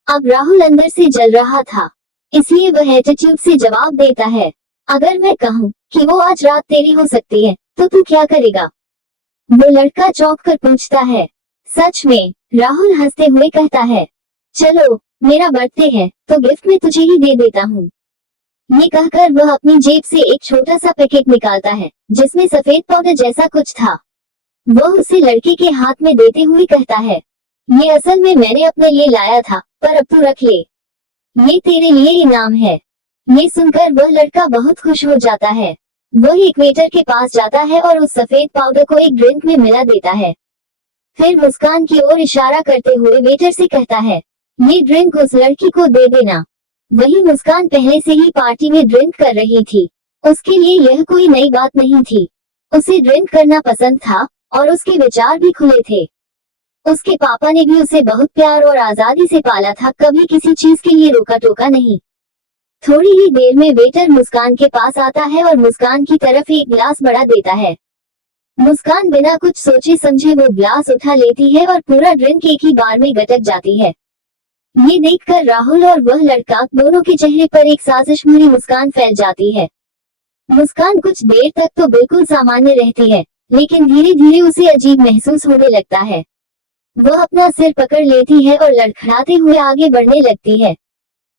अब राहुल अंदर से जल रहा था, इसलिए वह एटीट्यूड से जवाब देता है, अगर मैं कहूँ कि वो आज रात तेरी हो सकती है, तो तू क्या करेगा? वो लड़का चौंक कर पूछता है, सच में? राहुल हंसते हुए कहता है, चलो, मेरा बर्थडे है तो गिफ्ट में तुझे ही दे देता हूँ। ये कहकर वह अपनी जेब से एक छोटा सा पैकेट निकालता है, जिसमें सफेद पाउडर जैसा कुछ था। वह उसे लड़के के हाथ में देते हुए कहता है, ये असल में मैंने अपने लिए लाया था, पर अब तू रख ले, ये तेरे लिए इनाम है। ये सुनकर वह लड़का बहुत खुश हो जाता है। वह एक वेटर के पास जाता है और उस सफेद पाउडर को एक ड्रिंक में मिला देता है। फिर मुस्कान की ओर इशारा करते हुए वेटर से कहता है, ये ड्रिंक उस लड़की को दे देना। वही मुस्कान पहले से ही पार्टी में ड्रिंक कर रही थी, उसके लिए यह कोई नई बात नहीं थी। उसे ड्रिंक करना पसंद था और उसके विचार भी खुले थे। उसके पापा ने भी उसे बहुत प्यार और आजादी से पाला था, कभी किसी चीज के लिए रोका टोका नहीं। थोड़ी ही देर में वेटर मुस्कान के पास आता है और मुस्कान की तरफ एक गिलास बढ़ा देता है। मुस्कान बिना कुछ सोचे समझे वो गिलास उठा लेती है और पूरा ड्रिंक एक ही बार में गटक जाती है। ये देखकर राहुल और वह लड़का दोनों के चेहरे पर एक साजिश भरी मुस्कान फैल जाती है। मुस्कान कुछ देर तक तो बिल्कुल सामान्य रहती है, लेकिन धीरे धीरे उसे अजीब महसूस होने लगता है। वह अपना सिर पकड़ लेती है और लड़खड़ाते हुए आगे बढ़ने लगती है।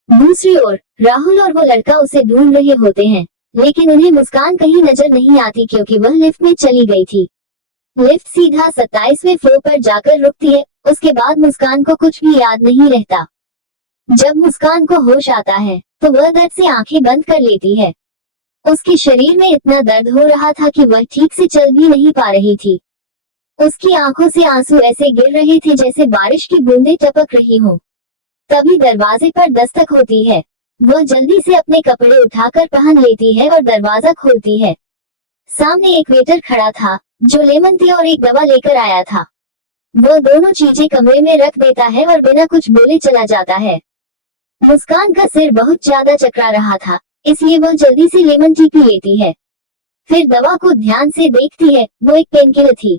दूसरी ओर राहुल और वो लड़का उसे ढूंढ रहे होते हैं, लेकिन उन्हें मुस्कान कहीं नजर नहीं आती क्योंकि वह लिफ्ट में चली गई थी। लिफ्ट सीधा 27वें फ्लोर पर जाकर रुकती है। उसके बाद मुस्कान को कुछ भी याद नहीं रहता। जब मुस्कान को होश आता है तो वह दर्द से आंखें बंद कर लेती है। उसके शरीर में इतना दर्द हो रहा था कि वह ठीक से चल भी नहीं पा रही थी। उसकी आंखों से आंसू ऐसे गिर रहे थे जैसे बारिश की बूंदें टपक रही हों। तभी दरवाजे पर दस्तक होती है। वह जल्दी से अपने कपड़े उठाकर पहन लेती है और दरवाजा खोलती है। सामने एक वेटर खड़ा था, जो लेमन टी और एक दवा लेकर आया था। वह दोनों चीजें कमरे में रख देता है और बिना कुछ बोले चला जाता है। मुस्कान का सिर बहुत ज्यादा चकरा रहा था, इसलिए वह जल्दी से लेमन टी पी लेती है। फिर दवा को ध्यान से देखती है, वो एक पेनकिलर थी।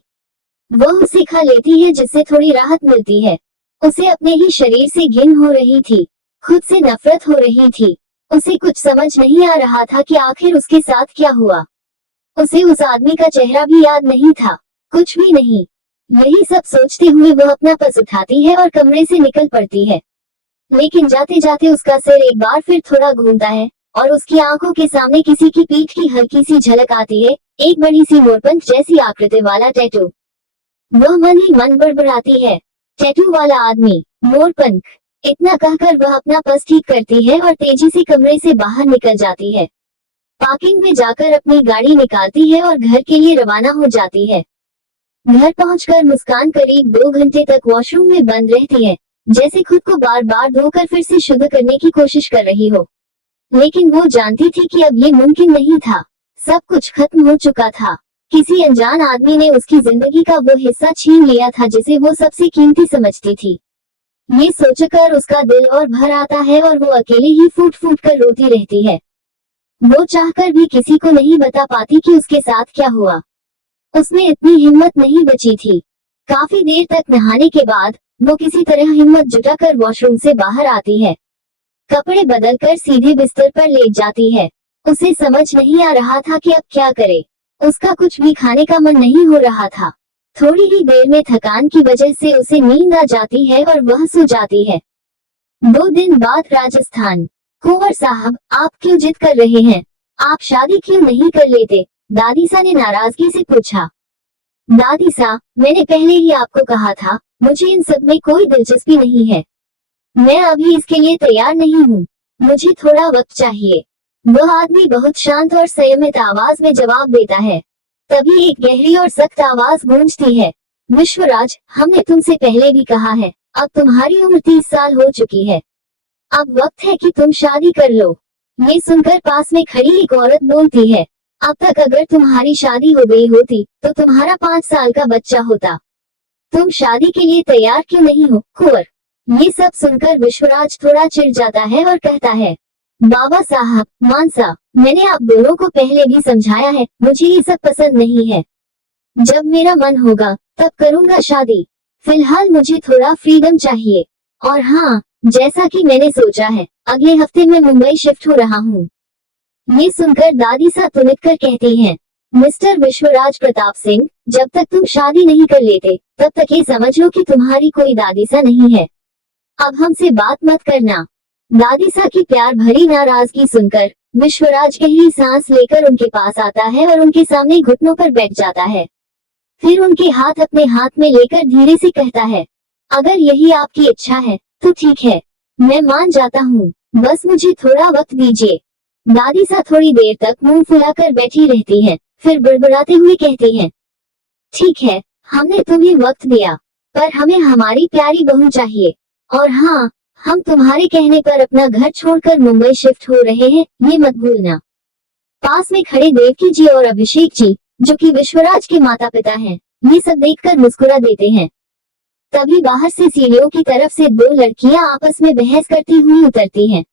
वह उसे खा लेती है जिससे थोड़ी राहत मिलती है। उसे अपने ही शरीर से घिन हो रही थी, खुद से नफरत हो रही थी। उसे कुछ समझ नहीं आ रहा था कि आखिर उसके साथ क्या हुआ। उसे उस आदमी का चेहरा भी याद नहीं था, कुछ भी नहीं। यही सब सोचते हुए वह अपना पर्स उठाती है और कमरे से निकल पड़ती है। लेकिन जाते जाते उसका सिर एक बार फिर थोड़ा घूमता है और उसकी आंखों के सामने किसी की पीठ की हल्की सी झलक आती है, एक बड़ी सी मोरपंख जैसी आकृति वाला टैटू। वह मन ही मन बड़बड़ाती है, टैटू वाला आदमी, मोरपंख। इतना कहकर वह अपना पर्स ठीक करती है और तेजी से कमरे से बाहर निकल जाती है। पार्किंग में जाकर अपनी गाड़ी निकालती है और घर के लिए रवाना हो जाती है। घर पहुंचकर मुस्कान करीब 2 घंटे तक वॉशरूम में बंद रहती है, जैसे खुद को बार बार धोकर फिर से शुद्ध करने की कोशिश कर रही हो। लेकिन वो जानती थी कि अब ये मुमकिन नहीं था। सब कुछ खत्म हो चुका था। किसी अनजान आदमी ने उसकी जिंदगी का वो हिस्सा छीन लिया था जिसे वो सबसे कीमती समझती थी। ये सोचकर उसका दिल और भर आता है और वो अकेले ही फूट फूट कर रोती रहती है। वो चाहकर भी किसी को नहीं बता पाती कि उसके साथ क्या हुआ। उसमें इतनी हिम्मत नहीं बची थी। काफी देर तक नहाने के बाद वो किसी तरह हिम्मत जुटाकर वॉशरूम से बाहर आती है। कपड़े बदलकर सीधे बिस्तर पर लेट जाती है। उसे समझ नहीं आ रहा था कि अब क्या करे। उसका कुछ भी खाने का मन नहीं हो रहा था। थोड़ी ही देर में थकान की वजह से उसे नींद आ जाती है और वह सो जाती है। 2 दिन बाद राजस्थान। कुंवर साहब, आप क्यों जिद कर रहे हैं? आप शादी क्यों नहीं कर लेते? दादीसा ने नाराजगी से पूछा। दादीसा, मैंने पहले ही आपको कहा था, मुझे इन सब में कोई दिलचस्पी नहीं है। मैं अभी इसके लिए तैयार नहीं हूँ। मुझे थोड़ा वक्त चाहिए। वह आदमी बहुत शांत और संयमित आवाज में जवाब देता है। तभी एक गहरी और सख्त आवाज गूंजती है। विश्वराज, हमने तुमसे पहले भी कहा है, अब तुम्हारी उम्र 30 साल हो चुकी है। अब वक्त है कि तुम शादी कर लो। ये सुनकर पास में खड़ी एक औरत बोलती है, अब तक अगर तुम्हारी शादी हो गई होती तो तुम्हारा 5 साल का बच्चा होता। तुम शादी के लिए तैयार क्यों नहीं हो कुंवर? ये सब सुनकर विश्वराज थोड़ा चिढ़ जाता है और कहता है, बाबा साहब मानसा, मैंने आप दोनों को पहले भी समझाया है, मुझे ये सब पसंद नहीं है। जब मेरा मन होगा तब करूंगा शादी। फिलहाल मुझे थोड़ा फ्रीडम चाहिए। और हाँ, जैसा कि मैंने सोचा है, अगले हफ्ते मैं मुंबई शिफ्ट हो रहा हूँ। ये सुनकर दादी सा तुनक कर कहती हैं, मिस्टर विश्वराज प्रताप सिंह, जब तक तुम शादी नहीं कर लेते तब तक ये समझ लो कि तुम्हारी कोई दादी सा नहीं है। अब हमसे बात मत करना। दादी सा की प्यार भरी नाराजगी सुनकर विश्वराज गहरी सांस लेकर उनके पास आता है और उनके सामने घुटनों पर बैठ जाता है। फिर उनके हाथ अपने हाथ में लेकर धीरे से कहता है, अगर यही आपकी इच्छा है तो ठीक है, मैं मान जाता हूँ, बस मुझे थोड़ा वक्त दीजिए। दादी सा थोड़ी देर तक मुंह फुलाकर बैठी रहती हैं, फिर बड़बड़ाते हुए कहती हैं, ठीक है, हमने तुम्हें वक्त दिया, पर हमें हमारी प्यारी बहू चाहिए। और हाँ, हम तुम्हारे कहने पर अपना घर छोड़कर मुंबई शिफ्ट हो रहे हैं, ये मत भूलना। पास में खड़े देवकी जी और अभिषेक जी, जो कि विश्वराज के माता पिता हैं, ये सब देखकर मुस्कुरा देते हैं। तभी बाहर से सीढ़ियों की तरफ से दो लड़कियां आपस में बहस करती हुई उतरती हैं।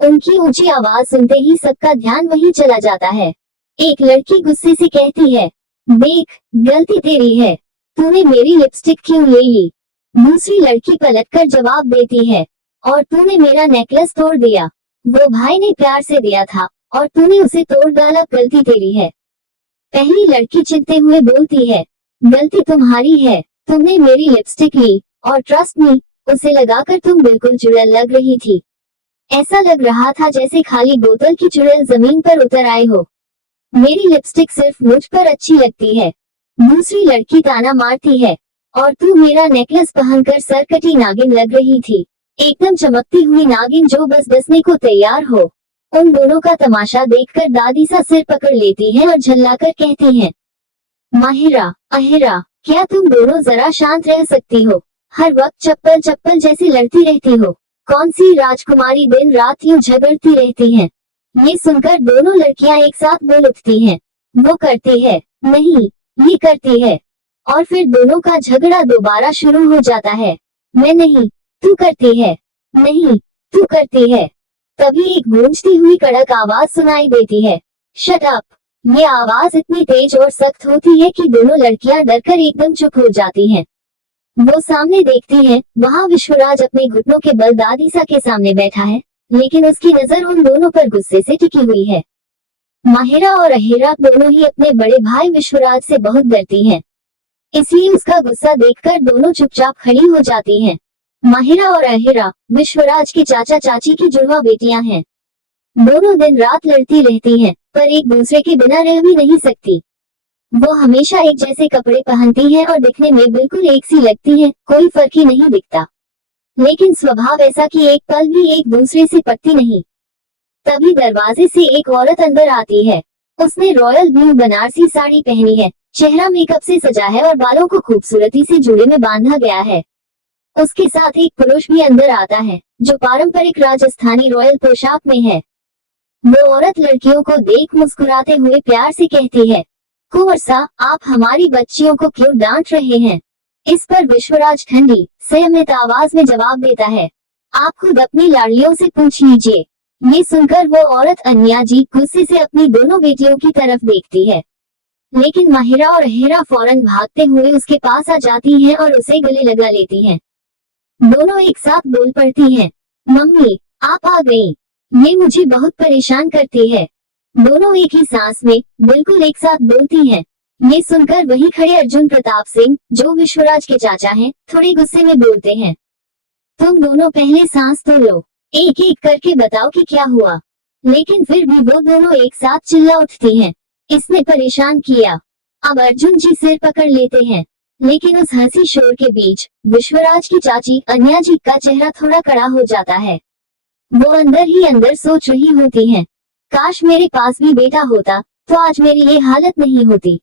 उनकी ऊंची आवाज सुनते ही सबका ध्यान वहीं चला जाता है। एक लड़की गुस्से से कहती है, देख, गलती तेरी है, तूने मेरी लिपस्टिक क्यों ले ली? दूसरी लड़की पलटकर जवाब देती है, और तूने मेरा नेकलेस तोड़ दिया, वो भाई ने प्यार से दिया था और तूने उसे तोड़ डाला, गलती तेरी है। पहली लड़की चिढ़ते हुए बोलती है, गलती तुम्हारी है, तुमने मेरी लिपस्टिक ली और ट्रस्ट मी, उसे लगाकर तुम बिल्कुल चुड़ैल लग रही थी। ऐसा लग रहा था जैसे खाली बोतल की चुड़ैल जमीन पर उतर आए हो। मेरी लिपस्टिक सिर्फ मुझ पर अच्छी लगती है। दूसरी लड़की ताना मारती है, और तू मेरा नेकलेस पहनकर सरकटी नागिन लग रही थी, एकदम चमकती हुई नागिन जो बस डसने को तैयार हो। उन दोनों का तमाशा देखकर दादी सा सिर पकड़ लेती है और झल्लाकर कहती हैं, माहिरा, अहिरा, क्या तुम दोनों जरा शांत रह सकती हो? हर वक्त चप्पल चप्पल जैसे लड़ती रहती हो। कौन सी राजकुमारी दिन रात यूं झगड़ती रहती हैं? ये सुनकर दोनों लड़कियां एक साथ बोल उठती हैं, वो करती है, नहीं, ये करती है। और फिर दोनों का झगड़ा दोबारा शुरू हो जाता है। मैं नहीं, तू करती है, नहीं, तू करती है। तभी एक गूंजती हुई कड़क आवाज सुनाई देती है, शट अप। ये आवाज इतनी तेज और सख्त होती है कि दोनों लड़कियां डरकर एकदम चुप हो जाती हैं। वो सामने देखती हैं, वहाँ विश्वराज अपने घुटनों के बल दादी सा के सामने बैठा है, लेकिन उसकी नजर उन दोनों पर गुस्से से टिकी हुई है। माहिरा और अहिरा दोनों ही अपने बड़े भाई विश्वराज से बहुत डरती हैं, इसलिए उसका गुस्सा देखकर दोनों चुपचाप खड़ी हो जाती हैं। माहिरा और अहिरा विश्वराज के चाचा चाची की जुड़वा बेटियां हैं। दोनों दिन रात लड़ती रहती हैं, पर एक दूसरे के बिना रह भी नहीं सकती। वो हमेशा एक जैसे कपड़े पहनती हैं और दिखने में बिल्कुल एक सी लगती हैं, कोई फर्क ही नहीं दिखता। लेकिन स्वभाव ऐसा कि एक पल भी एक दूसरे से पटती नहीं। तभी दरवाजे से एक औरत अंदर आती है। उसने रॉयल ब्लू बनारसी साड़ी पहनी है, चेहरा मेकअप से सजा है और बालों को खूबसूरती से जूड़े में बांधा गया है। उसके साथ एक पुरुष भी अंदर आता है, जो पारंपरिक राजस्थानी रॉयल पोशाक में है। वो औरत लड़कियों को देख मुस्कुराते हुए प्यार से कहती है, कुंवर सा, आप हमारी बच्चियों को क्यों डांट रहे हैं? इस पर विश्वराज ठंडी संयमित आवाज में जवाब देता है, आप खुद अपनी लाड़लियों से पूछ लीजिए। ये सुनकर वो औरत अन्या जी गुस्से से अपनी दोनों बेटियों की तरफ देखती है, लेकिन माहिरा और अहिरा फौरन भागते हुए उसके पास आ जाती हैं और उसे गले लगा लेती हैं। दोनों एक साथ बोल पड़ती हैं, मम्मी, आप आ गई, ये मुझे बहुत परेशान करती है। दोनों एक ही सांस में बिल्कुल एक साथ बोलती हैं। ये सुनकर वहीं खड़े अर्जुन प्रताप सिंह, जो विश्वराज के चाचा हैं, थोड़े गुस्से में बोलते हैं, तुम दोनों पहले सांस तो लो, एक एक करके बताओ कि क्या हुआ। लेकिन फिर भी वो दोनों एक साथ चिल्ला उठती हैं, इसने परेशान किया। अब अर्जुन जी सिर पकड़ लेते हैं, लेकिन उस हंसी शोर के बीच विश्वराज की चाची अन्या जी का चेहरा थोड़ा कड़ा हो जाता है। वो अंदर ही अंदर सोच रही होती हैं, काश मेरे पास भी बेटा होता तो आज मेरी ये हालत नहीं होती।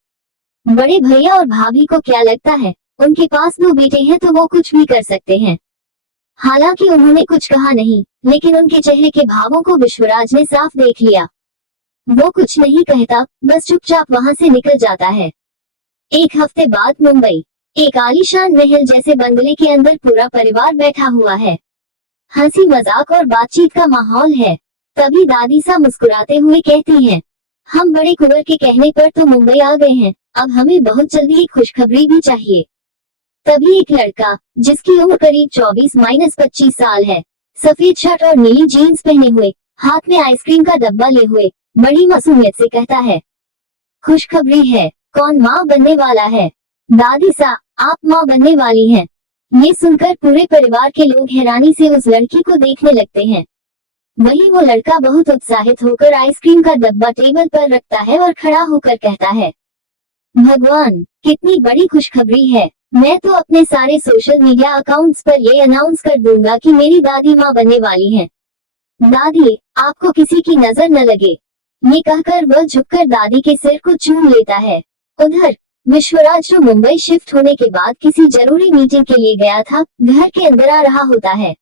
बड़े भैया और भाभी को क्या लगता है, उनके पास 2 बेटे हैं तो वो कुछ भी कर सकते हैं। हालांकि उन्होंने कुछ कहा नहीं, लेकिन उनके चेहरे के भावों को विश्वराज ने साफ देख लिया। वो कुछ नहीं कहता, बस चुपचाप वहां से निकल जाता है। एक हफ्ते बाद मुंबई। एक आलीशान महल जैसे बंगले के अंदर पूरा परिवार बैठा हुआ है। हंसी मजाक और बातचीत का माहौल है। तभी दादी सा मुस्कुराते हुए कहती हैं, हम बड़े कुंवर के कहने पर तो मुंबई आ गए हैं, अब हमें बहुत जल्दी एक खुशखबरी भी चाहिए। तभी एक लड़का, जिसकी उम्र करीब 24-25 साल है, सफेद शर्ट और नीली जीन्स पहने हुए, हाथ में आइसक्रीम का डब्बा लिए हुए, बड़ी मासूमियत से कहता है, खुशखबरी है, कौन माँ बनने वाला है? दादी सा, आप माँ बनने वाली हैं। ये सुनकर पूरे परिवार के लोग हैरानी से उस लड़की को देखने लगते हैं। वहीं वो लड़का बहुत उत्साहित होकर आइसक्रीम का डब्बा टेबल पर रखता है और खड़ा होकर कहता है, भगवान, कितनी बड़ी खुशखबरी है। मैं तो अपने सारे सोशल मीडिया अकाउंट्स पर ये अनाउंस कर दूंगा कि मेरी दादी माँ बनने वाली हैं। दादी, आपको किसी की नजर न लगे। ये कहकर वह झुककर दादी के सिर को चूम लेता है। उधर विश्वराज जो मुंबई शिफ्ट होने के बाद किसी जरूरी मीटिंग के लिए गया था, घर के अंदर आ रहा होता है।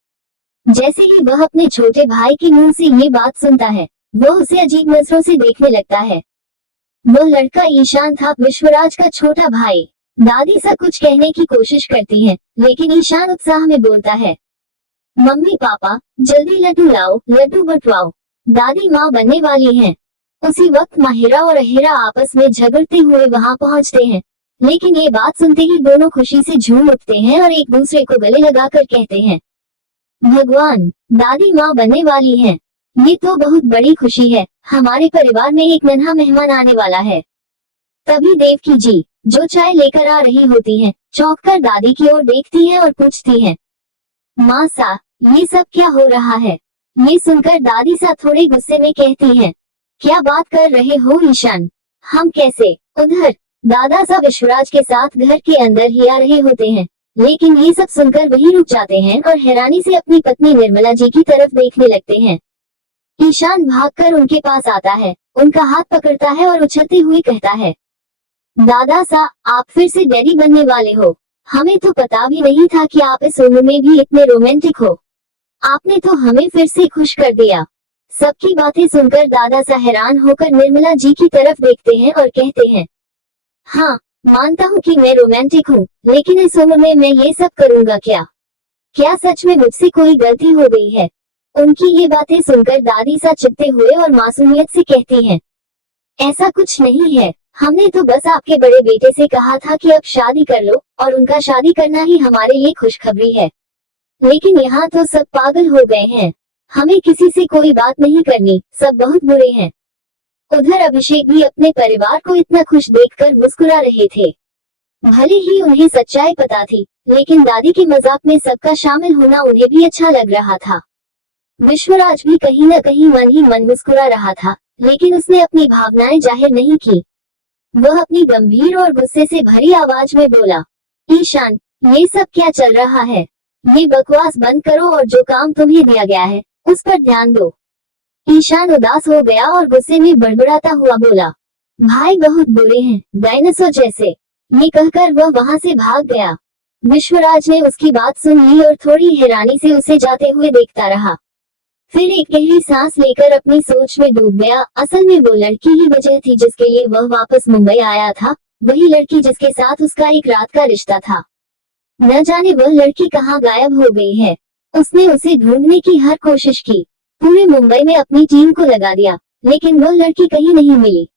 जैसे ही वह अपने छोटे भाई के मुंह से ये बात सुनता है, वह उसे अजीब नजरों से देखने लगता है। वह लड़का ईशान था, विश्वराज का छोटा भाई। दादी सा कुछ कहने की कोशिश करती है, लेकिन ईशान उत्साह में बोलता है, मम्मी पापा, जल्दी लड्डू लाओ, लड्डू बंटवाओ, दादी माँ बनने वाली हैं। उसी वक्त माहिरा और अहिरा आपस में झगड़ते हुए वहां पहुंचते हैं, लेकिन ये बात सुनते ही दोनों खुशी से झूम उठते हैं और एक दूसरे को गले लगाकर कहते हैं, भगवान, दादी माँ बनने वाली हैं। ये तो बहुत बड़ी खुशी है, हमारे परिवार में एक नन्हा मेहमान आने वाला है। तभी देवकी जी, जो चाय लेकर आ रही होती हैं, चौंककर दादी की ओर देखती हैं और पूछती हैं, माँ सा, ये सब क्या हो रहा है? ये सुनकर दादी सा थोड़े गुस्से में कहती हैं, क्या बात कर रहे हो ईशान, हम कैसे? उधर दादा सा विश्वराज के साथ घर के अंदर ही आ रहे होते हैं, लेकिन ये सब सुनकर वहीं रुक जाते हैं और हैरानी से अपनी पत्नी निर्मला जी की तरफ देखने लगते हैं। ईशान भागकर उनके पास आता है, उनका हाथ पकड़ता है और उछलते हुए कहता है, दादा सा, आप फिर से डैडी बनने वाले हो। हमें तो पता भी नहीं था कि आप इस उम्र में भी इतने रोमांटिक हो। आपने तो हमें फिर से खुश कर दिया। सबकी बातें सुनकर दादा सा हैरान होकर निर्मला जी की तरफ देखते हैं और कहते हैं, हाँ, मानता हूँ कि मैं रोमांटिक हूँ, लेकिन इस उम्र में मैं ये सब करूँगा क्या? क्या सच में मुझसे कोई गलती हो गई है? उनकी ये बातें सुनकर दादी सा चिढ़ते हुए और मासूमियत से कहती हैं, ऐसा कुछ नहीं है, हमने तो बस आपके बड़े बेटे से कहा था कि अब शादी कर लो, और उनका शादी करना ही हमारे लिए खुशखबरी है। लेकिन यहाँ तो सब पागल हो गए हैं, हमें किसी से कोई बात नहीं करनी, सब बहुत बुरे हैं। उधर अभिषेक भी अपने परिवार को इतना खुश देखकर मुस्कुरा रहे थे। भले ही उन्हें सच्चाई पता थी, लेकिन दादी के मजाक में सबका शामिल होना उन्हें भी अच्छा लग रहा था। विश्वराज भी कहीं न कहीं मन ही मन मुस्कुरा रहा था, लेकिन उसने अपनी भावनाएं जाहिर नहीं की। वह अपनी गंभीर और गुस्से से भरी आवाज में बोला, ईशान, ये सब क्या चल रहा है? ये बकवास बंद करो और जो काम तुम्हें दिया गया है, उस पर ध्यान दो। ईशान उदास हो गया और गुस्से में बड़बड़ाता हुआ बोला, भाई बहुत बुरे हैं, डायनासोर जैसे। ये कहकर वह वहां से भाग गया। विश्वराज ने उसकी बात सुन ली और थोड़ी हैरानी से उसे जाते हुए देखता रहा। फिर एक गहरी सांस लेकर अपनी सोच में डूब गया। असल में वो लड़की ही वजह थी जिसके लिए वह वापस मुंबई आया था, वही लड़की जिसके साथ उसका एक रात का रिश्ता था। न जाने वह लड़की कहाँ गायब हो गई है। उसने उसे ढूंढने की हर कोशिश की, पूरे मुंबई में अपनी टीम को लगा दिया, लेकिन वह लड़की कहीं नहीं मिली।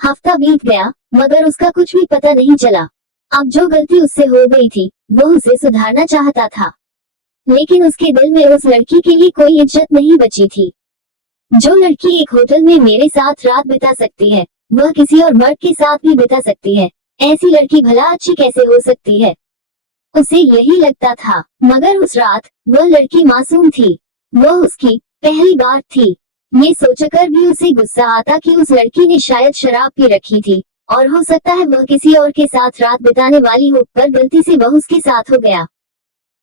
हफ्ता बीत गया, मगर उसका कुछ भी पता नहीं चला। अब जो गलती उससे हो गई थी, वह उसे सुधारना चाहता था, लेकिन उसके दिल में उस लड़की के लिए कोई इज्जत नहीं बची थी। जो लड़की एक होटल में मेरे साथ रात बिता सकती है, वह किसी और मर्द के साथ भी बिता सकती है। ऐसी लड़की भला अच्छी कैसे हो सकती है? उसे यही लगता था, मगर उस रात वह लड़की मासूम थी। वह उसकी पहली बार थी। ये सोचकर भी उसे गुस्सा आता कि उस लड़की ने शायद शराब पी रखी थी, और हो सकता है वह किसी और के साथ रात बिताने वाली हो, पर गलती से वह उसके साथ हो गया।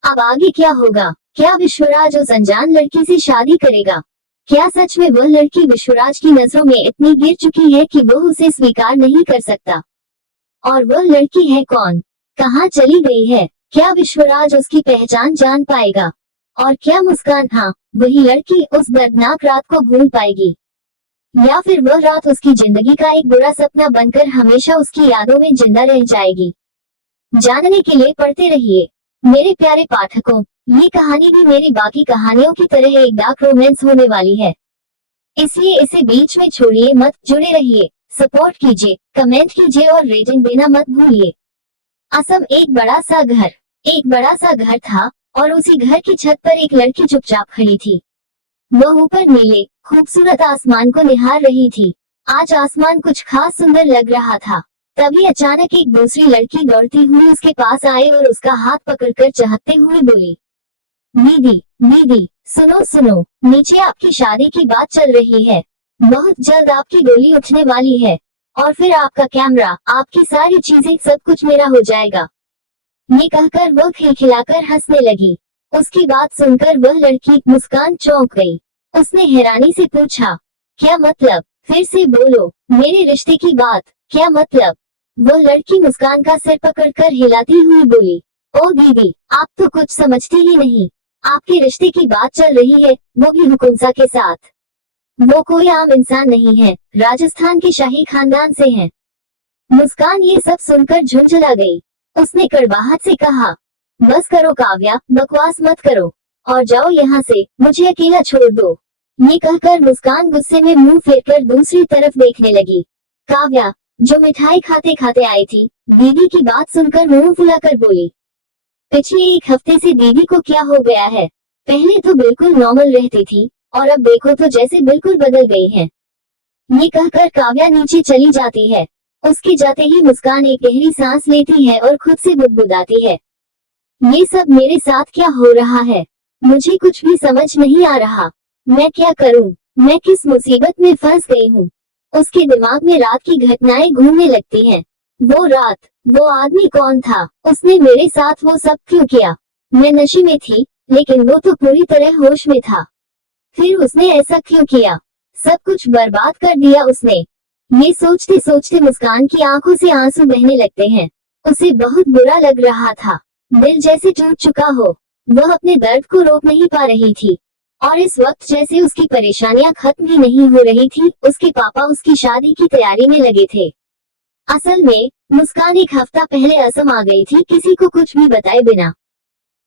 अब आगे क्या होगा? क्या विश्वराज उस अनजान लड़की से शादी करेगा? क्या सच में वह लड़की विश्वराज की नजरों में इतनी गिर चुकी है कि वह उसे स्वीकार नहीं कर सकता? और वह लड़की है कौन? कहाँ चली गई है? क्या विश्वराज उसकी पहचान जान पाएगा? और क्या मुस्कान, हाँ वही लड़की, उस दर्दनाक रात को भूल पाएगी? या फिर वह रात उसकी जिंदगी का एक बुरा सपना बनकर हमेशा उसकी यादों में जिंदा रह जाएगी? जानने के लिए पढ़ते रहिए। मेरे प्यारे पाठकों, ये कहानी भी मेरी बाकी कहानियों की तरह एक डार्क रोमांस होने वाली है, इसलिए इसे बीच में छोड़िए मत, जुड़े रहिए, सपोर्ट कीजिए, कमेंट कीजिए और रेटिंग देना मत भूलिए। असम एक बड़ा सा घर था और उसी घर की छत पर एक लड़की चुपचाप खड़ी थी। वह ऊपर नीले खूबसूरत आसमान को निहार रही थी। आज आसमान कुछ खास सुंदर लग रहा था। तभी अचानक एक दूसरी लड़की दौड़ती हुई उसके पास आई और उसका हाथ पकड़कर चाहते हुए बोली, दीदी दीदी, सुनो सुनो, नीचे आपकी शादी की बात चल रही है। बहुत जल्द आपकी डोली उठने वाली है और फिर आपका कैमरा, आपकी सारी चीजें, सब कुछ मेरा हो जाएगा। ये कहकर वह खिलखिलाकर हंसने लगी। उसकी बात सुनकर वह लड़की मुस्कान चौंक गई। उसने हैरानी से पूछा, क्या मतलब? फिर से बोलो, मेरे रिश्ते की बात, क्या मतलब? वह लड़की मुस्कान का सिर पकड़कर हिलाती हुई बोली, ओ दीदी, आप तो कुछ समझती ही नहीं। आपके रिश्ते की बात चल रही है, वो भी हुकुमसा के साथ। वो कोई आम इंसान नहीं है, राजस्थान के शाही खानदान से है। मुस्कान ये सब सुनकर झुंझला गई। उसने कड़वाहट से कहा, बस करो काव्या, बकवास मत करो और जाओ यहाँ से, मुझे अकेला छोड़ दो। ये कहकर मुस्कान गुस्से में मुंह फेरकर दूसरी तरफ देखने लगी। काव्या, जो मिठाई खाते खाते आई थी, दीदी की बात सुनकर मुंह फुलाकर बोली, पिछले एक हफ्ते से दीदी को क्या हो गया है? पहले तो बिल्कुल नॉर्मल रहती थी और अब देखो तो जैसे बिल्कुल बदल गई है। ये कहकर काव्या नीचे चली जाती है। उसके जाते ही मुस्कान एक गहरी सांस लेती है और खुद से बुदबुदाती है, ये सब मेरे साथ क्या हो रहा है? मुझे कुछ भी समझ नहीं आ रहा। मैं क्या करूं? मैं किस मुसीबत में फंस गई हूँ? उसके दिमाग में रात की घटनाएं घूमने लगती हैं। वो रात, वो आदमी कौन था? उसने मेरे साथ वो सब क्यों किया? मैं नशे में थी, लेकिन वो तो पूरी तरह होश में था। फिर उसने ऐसा क्यों किया? सब कुछ बर्बाद कर दिया उसने। ये सोचते सोचते मुस्कान की आंखों से आंसू बहने लगते हैं। उसे बहुत बुरा लग रहा था, दिल जैसे टूट चुका हो। वह अपने दर्द को रोक नहीं पा रही थी और इस वक्त जैसे उसकी परेशानियां खत्म ही नहीं हो रही थी। उसके पापा उसकी शादी की तैयारी में लगे थे। असल में मुस्कान एक हफ्ता पहले असम आ गई थी, किसी को कुछ भी बताए बिना।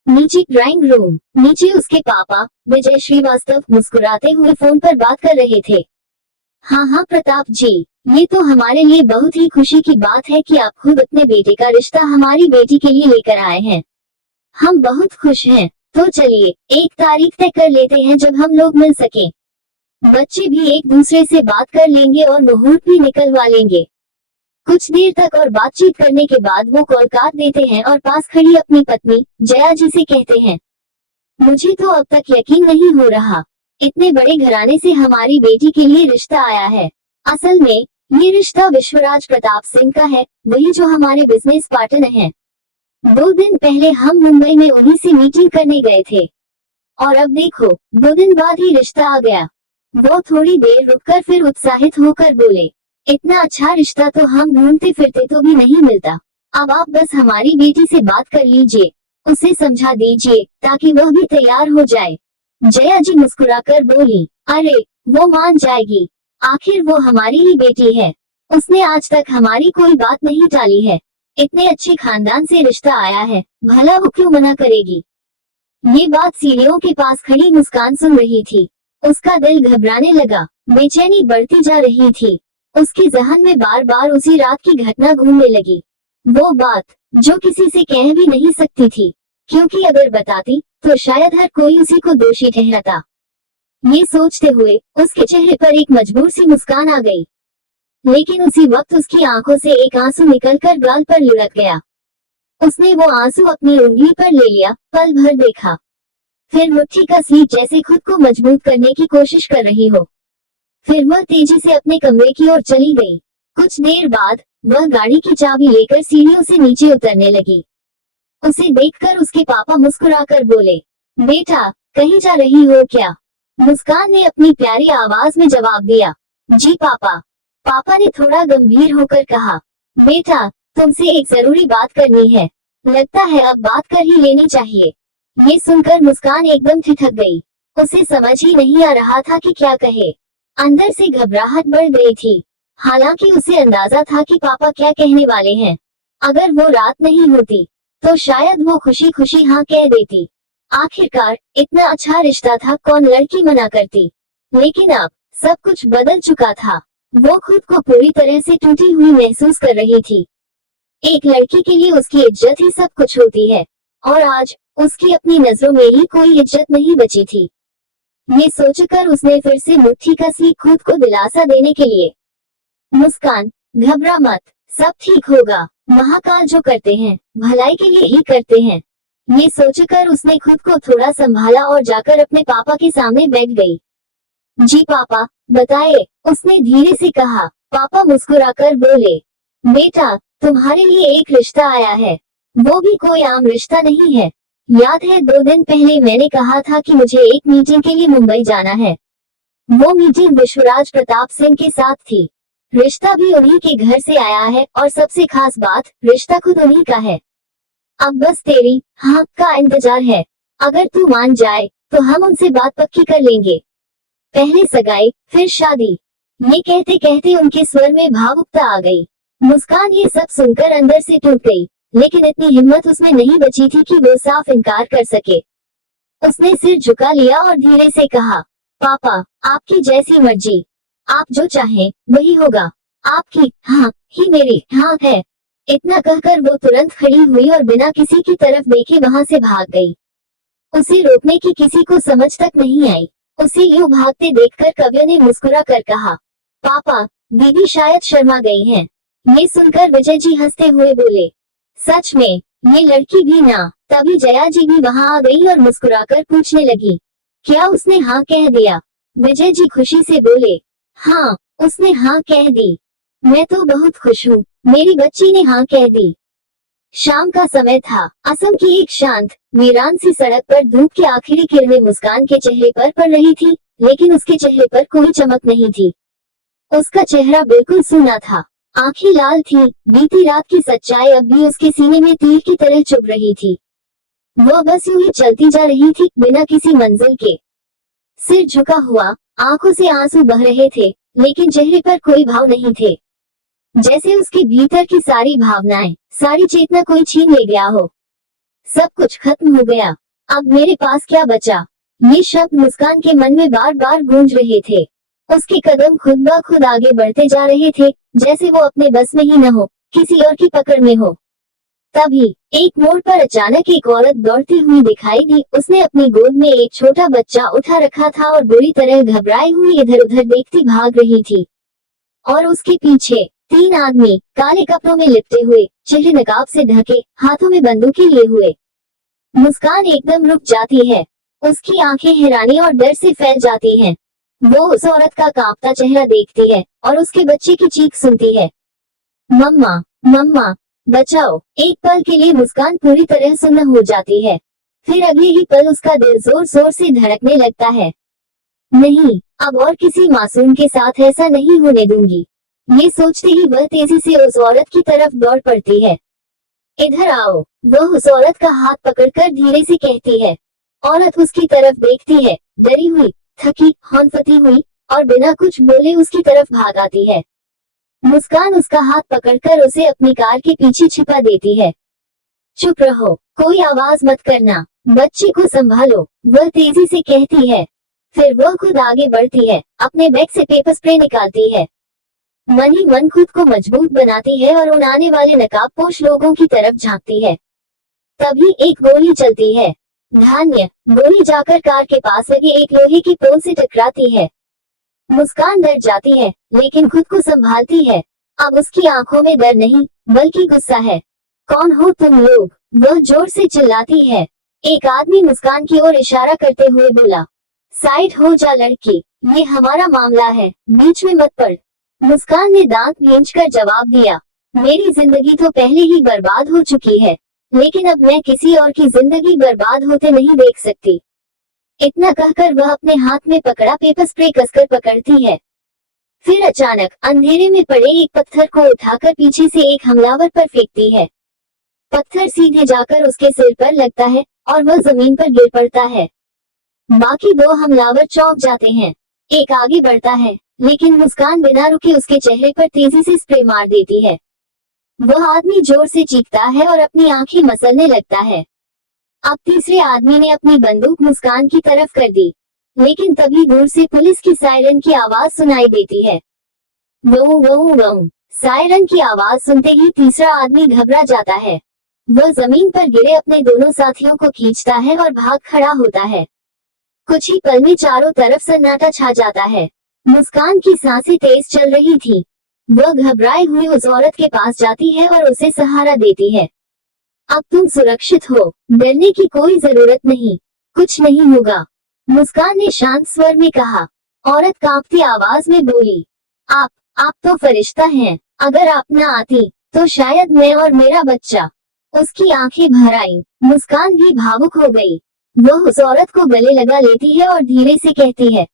नीचे ड्राइंग रूम, नीचे उसके पापा विजय श्रीवास्तव मुस्कुराते हुए फोन पर बात कर रहे थे। हाँ प्रताप जी, ये तो हमारे लिए बहुत ही खुशी की बात है कि आप खुद अपने बेटे का रिश्ता हमारी बेटी के लिए लेकर आए हैं। हम बहुत खुश हैं। तो चलिए एक तारीख तय कर लेते हैं जब हम लोग मिल सकें। बच्चे भी एक दूसरे से बात कर लेंगे और मुहूर्त भी निकलवा लेंगे। कुछ देर तक और बातचीत करने के बाद वो कॉल काट देते हैं और पास खड़ी अपनी पत्नी जया जी से कहते हैं, मुझे तो अब तक यकीन नहीं हो रहा, इतने बड़े घराने से हमारी बेटी के लिए रिश्ता आया है। असल में ये रिश्ता विश्वराज प्रताप सिंह का है, वही जो हमारे बिजनेस पार्टनर हैं। 2 दिन पहले हम मुंबई में उन्हीं से मीटिंग करने गए थे और अब देखो 2 दिन बाद ही रिश्ता आ गया। वो थोड़ी देर रुककर फिर उत्साहित होकर बोले, इतना अच्छा रिश्ता तो हम ढूंढते फिरते तो भी नहीं मिलता। अब आप बस हमारी बेटी से बात कर लीजिए, उसे समझा दीजिए ताकि वह भी तैयार हो जाए। जया जी मुस्कुराकर बोली, अरे वो मान जाएगी, आखिर वो हमारी ही बेटी है। उसने आज तक हमारी कोई बात नहीं टाली है। इतने अच्छे खानदान से रिश्ता आया है, भला वो क्यों मना करेगी? ये बात सीढ़ियों के पास खड़ी मुस्कान सुन रही थी। उसका दिल घबराने लगा, बेचैनी बढ़ती जा रही थी। उसके जहन में बार बार उसी रात की घटना घूमने लगी। वो बात जो किसी से कह भी नहीं सकती थी, क्योंकि अगर बताती तो शायद हर कोई उसी को दोषी ठहराता। ये सोचते हुए उसके चेहरे पर एक मजबूर सी मुस्कान आ गई, लेकिन उसी वक्त उसकी आंखों से एक आंसू निकलकर गाल पर लुढ़क गया। उसने वो आंसू अपनी उंगली पर ले लिया, पल भर देखा, फिर मुट्ठी कस ली जैसे खुद को मजबूत करने की कोशिश कर रही हो। फिर वह तेजी से अपने कमरे की ओर चली गई। कुछ देर बाद वह गाड़ी की चाबी लेकर सीढ़ियों से नीचे उतरने लगी। उसे देखकर उसके पापा मुस्कुराकर बोले, बेटा कहीं जा रही हो क्या? मुस्कान ने अपनी प्यारी आवाज में जवाब दिया, जी पापा। पापा ने थोड़ा गंभीर होकर कहा, बेटा तुमसे एक जरूरी बात करनी है, लगता है अब बात कर ही लेनी चाहिए। ये सुनकर मुस्कान एकदम ठिठक गई। उसे समझ ही नहीं आ रहा था कि क्या कहे। अंदर से घबराहट बढ़ गई थी, हालांकि उसे अंदाजा था कि पापा क्या कहने वाले हैं। अगर वो रात नहीं होती तो शायद वो खुशी खुशी हाँ कह देती। आखिरकार इतना अच्छा रिश्ता था, कौन लड़की मना करती। लेकिन अब सब कुछ बदल चुका था। वो खुद को पूरी तरह से टूटी हुई महसूस कर रही थी। एक लड़की के लिए उसकी इज्जत ही सब कुछ होती है, और आज उसकी अपनी नजरों में ही कोई इज्जत नहीं बची थी। ये सोचकर उसने फिर से मुट्ठी कसी, खुद को दिलासा देने के लिए। मुस्कान, घबरा मत, सब ठीक होगा। महाकाल जो करते हैं भलाई के लिए ही करते हैं। ये सोचकर उसने खुद को थोड़ा संभाला और जाकर अपने पापा के सामने बैठ गई। जी पापा, बताए, उसने धीरे से कहा। पापा मुस्कुराकर बोले, बेटा, तुम्हारे लिए एक रिश्ता आया है। वो भी कोई आम रिश्ता नहीं है। याद है 2 दिन पहले मैंने कहा था कि मुझे एक मीटिंग के लिए मुंबई जाना है। वो मीटिंग विश्वराज प्रताप सिंह के साथ थी। रिश्ता भी उन्हीं के घर से आया है, और सबसे खास बात, रिश्ता खुद उन्हीं का है। अब बस तेरी हाँ का इंतजार है। अगर तू मान जाए तो हम उनसे बात पक्की कर लेंगे। पहले सगाई फिर शादी। ये कहते कहते उनके स्वर में भावुकता आ गई। मुस्कान ये सब सुनकर अंदर से टूट गई, लेकिन इतनी हिम्मत उसमें नहीं बची थी कि वो साफ इनकार कर सके। उसने सिर झुका लिया और धीरे से कहा, पापा, आपकी जैसी मर्जी, आप जो चाहें वही होगा। आपकी हाँ ही मेरी हाँ है। इतना कहकर वो तुरंत खड़ी हुई और बिना किसी की तरफ देखे वहां से भाग गई। उसे रोकने की किसी को समझ तक नहीं आई। उसे यूं भागते देखकर कव्य ने मुस्कुरा कर कहा, पापा, दीदी शायद शर्मा गई हैं। ये सुनकर विजय जी हंसते हुए बोले, सच में, ये लड़की भी ना। तभी जया जी भी वहां आ गई और मुस्कुराकर पूछने लगी, क्या उसने हाँ कह दिया? विजय जी खुशी से बोले, हाँ, उसने हाँ कह दी। मैं तो बहुत खुश हूँ, मेरी बच्ची ने हाँ कह दी। शाम का समय था। असम की एक शांत वीरान सी सड़क पर धूप की आखिरी किरणें मुस्कान के चेहरे पर पड़ रही थी, लेकिन उसके चेहरे पर कोई चमक नहीं थी। उसका चेहरा बिल्कुल सूना था, आंखें लाल थी। बीती रात की सच्चाई अब भी उसके सीने में तीर की तरह चुभ रही थी। वो बस यूं ही चलती जा रही थी, बिना किसी मंजिल के। सिर झुका हुआ, आंखों से आंसू बह रहे थे, लेकिन चेहरे पर कोई भाव नहीं थे। जैसे उसके भीतर की सारी भावनाएं, सारी चेतना कोई छीन ले गया हो। सब कुछ खत्म हो गया, अब मेरे पास क्या बचा? ये शब्द मुस्कान के मन में बार बार गूंज रहे थे। उसके कदम खुद ब खुद आगे बढ़ते जा रहे थे, जैसे वो अपने बस में ही न हो, किसी और की पकड़ में हो। तभी एक मोड़ पर अचानक एक औरत दौड़ती हुई दिखाई दी। उसने अपनी गोद में एक छोटा बच्चा उठा रखा था और बुरी तरह घबराई हुई इधर उधर देखती भाग रही थी। और उसके पीछे 3 आदमी, काले कपड़ों में लिपटे हुए, चेहरे नकाब से ढके, हाथों में बंदूकें लिए हुए। मुस्कान एकदम रुक जाती है। उसकी आंखें हैरानी और डर से फैल जाती हैं। वो उस औरत का कांपता चेहरा देखती है और उसके बच्चे की चीख सुनती है, मम्मा, मम्मा, बचाओ। एक पल के लिए मुस्कान पूरी तरह सुन्न हो जाती है। फिर अगले ही पल उसका दिल जोर जोर से धड़कने लगता है। नहीं, अब और किसी मासूम के साथ ऐसा नहीं होने दूंगी। ये सोचते ही वह तेजी से उस औरत की तरफ दौड़ पड़ती है। इधर आओ, वह उस औरत का हाथ पकड़कर धीरे से कहती है। औरत उसकी तरफ देखती है, डरी हुई, थकी, हौंफती हुई, और बिना कुछ बोले उसकी तरफ भाग आती है। मुस्कान उसका हाथ पकड़कर उसे अपनी कार के पीछे छिपा देती है। चुप रहो, कोई आवाज मत करना, बच्ची को संभालो, वह तेजी से कहती है। फिर वह खुद आगे बढ़ती है, अपने बैग से पेपर स्प्रे निकालती है। मन ही मन खुद को मजबूत बनाती है और उन आने वाले नकाबपोश लोगों की तरफ झांकती है। तभी एक गोली चलती है। धान्य, गोली जाकर कार के पास लगे एक लोहे की पोल से टकराती है। मुस्कान डर जाती है, लेकिन खुद को संभालती है। अब उसकी आंखों में डर नहीं, बल्कि गुस्सा है। कौन हो तुम लोग? वह जोर से चिल्लाती है। एक आदमी मुस्कान की ओर इशारा करते हुए बोला, साइड हो जा लड़की, ये हमारा मामला है, बीच में मत पड़। मुस्कान ने दांत भींचकर जवाब दिया, मेरी जिंदगी तो पहले ही बर्बाद हो चुकी है, लेकिन अब मैं किसी और की जिंदगी बर्बाद होते नहीं देख सकती। इतना कहकर वह अपने हाथ में पकड़ा पेपर स्प्रे कसकर पकड़ती है। फिर अचानक अंधेरे में पड़े एक पत्थर को उठाकर पीछे से एक हमलावर पर फेंकती है। पत्थर सीधे जाकर उसके सिर पर लगता है और वह जमीन पर गिर पड़ता है। बाकी 2 हमलावर चौंक जाते हैं। एक आगे बढ़ता है, लेकिन मुस्कान बिना रुके उसके चेहरे पर तेजी से स्प्रे मार देती है। वह आदमी जोर से चीखता है और अपनी आंखें मसलने लगता है। अब तीसरे आदमी ने अपनी बंदूक मुस्कान की तरफ कर दी, लेकिन तभी दूर से पुलिस की सायरन की आवाज सुनाई देती है। वो वो वो सायरन की आवाज सुनते ही तीसरा आदमी घबरा जाता है। वह जमीन पर गिरे अपने दोनों साथियों को खींचता है और भाग खड़ा होता है। कुछ ही पल में चारों तरफ सन्नाटा छा जाता है। मुस्कान की सांसें तेज चल रही थी। वह घबराए हुए उस औरत के पास जाती है और उसे सहारा देती है। अब तुम सुरक्षित हो, डरने की कोई जरूरत नहीं, कुछ नहीं होगा, मुस्कान ने शांत स्वर में कहा। औरत कांपती आवाज में बोली, आप तो फरिश्ता हैं, अगर आप न आती तो शायद मैं और मेरा बच्चा। उसकी आंखें भर आईं, मुस्कान भी भावुक हो गई। वह उस औरत को गले लगा लेती है और धीरे से कहती है,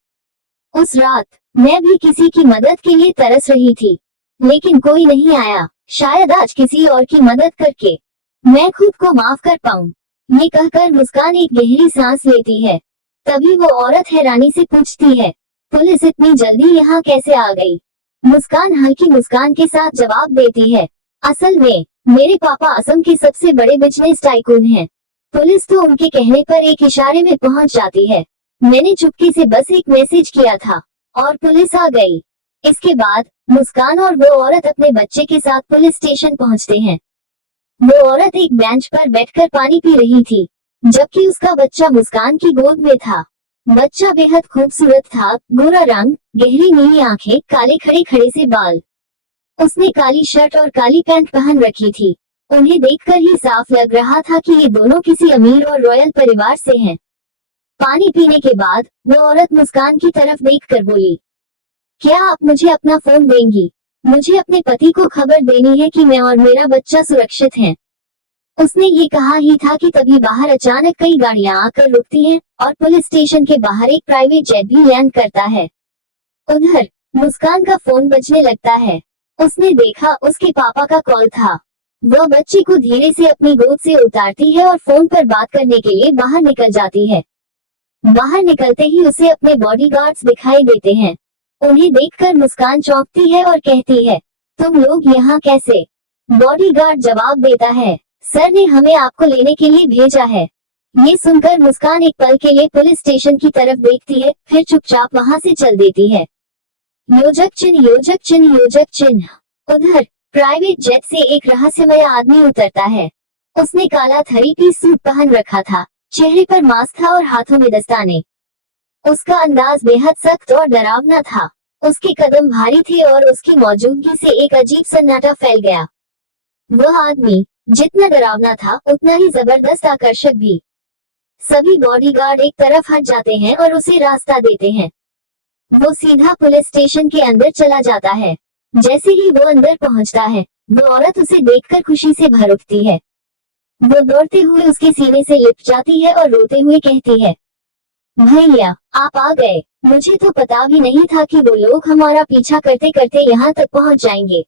उस रात मैं भी किसी की मदद के लिए तरस रही थी, लेकिन कोई नहीं आया। शायद आज किसी और की मदद करके मैं खुद को माफ कर पाऊं। ये कहकर मुस्कान एक गहरी सांस लेती है। तभी वो औरत हैरानी से पूछती है, पुलिस इतनी जल्दी यहाँ कैसे आ गई? मुस्कान हल्की मुस्कान के साथ जवाब देती है, असल में मेरे पापा असम के सबसे बड़े बिजनेस टाइकून हैं। पुलिस तो उनके कहने पर एक इशारे में पहुंच जाती है। मैंने चुपके से बस एक मैसेज किया था और पुलिस आ गई। इसके बाद मुस्कान और वो औरत अपने बच्चे के साथ पुलिस स्टेशन पहुंचते हैं। वो औरत एक बेंच पर बैठकर पानी पी रही थी, जबकि उसका बच्चा मुस्कान की गोद में था। बच्चा बेहद खूबसूरत था, गोरा रंग, गहरी नीली आंखें, काले खड़े खड़े से बाल। उसने काली शर्ट और काली पैंट पहन रखी थी। उन्हें देखकर ही साफ लग रहा था कि ये दोनों किसी अमीर और रॉयल परिवार से हैं। पानी पीने के बाद वो औरत मुस्कान की तरफ देखकर बोली, क्या आप मुझे अपना फोन देंगी? मुझे अपने पति को खबर देनी है कि मैं और मेरा बच्चा सुरक्षित हैं। उसने ये कहा ही था कि तभी बाहर अचानक कई गाड़ियां आकर रुकती हैं और पुलिस स्टेशन के बाहर एक प्राइवेट जेट भी लैंड करता है। उधर मुस्कान का फोन बजने लगता है। उसने देखा उसके पापा का कॉल था। वह बच्चे को धीरे से अपनी गोद से उतारती है और फोन पर बात करने के लिए बाहर निकल जाती है। बाहर निकलते ही उसे अपने बॉडीगार्ड्स दिखाई देते हैं। उन्हें देखकर मुस्कान चौंकती है और कहती है, तुम लोग यहाँ कैसे? बॉडीगार्ड जवाब देता है, सर ने हमें आपको लेने के लिए भेजा है। ये सुनकर मुस्कान एक पल के लिए पुलिस स्टेशन की तरफ देखती है, फिर चुपचाप वहाँ से चल देती है। योजक चिन्ह योजक चिन्ह योजक चिन्ह। उधर प्राइवेट जेट से एक रहस्यमय आदमी उतरता है। उसने काला थ्री पीस सूट पहन रखा था, चेहरे पर मास्क था और हाथों में दस्ताने। उसका अंदाज बेहद सख्त और डरावना था। उसके कदम भारी थे और उसकी मौजूदगी से एक अजीब सन्नाटा फैल गया। वह आदमी जितना डरावना था उतना ही जबरदस्त आकर्षक भी। सभी बॉडीगार्ड एक तरफ हट जाते हैं और उसे रास्ता देते हैं। वो सीधा पुलिस स्टेशन के अंदर चला जाता है। जैसे ही वो अंदर पहुंचता है, वो औरत उसे देखकर खुशी से भर उठती है। वो दौड़ते हुए उसके सीने से लिपट जाती है और रोते हुए कहती है, भैया आप आ गए। मुझे तो पता भी नहीं था कि वो लोग हमारा पीछा करते करते यहाँ तक पहुँच जाएंगे।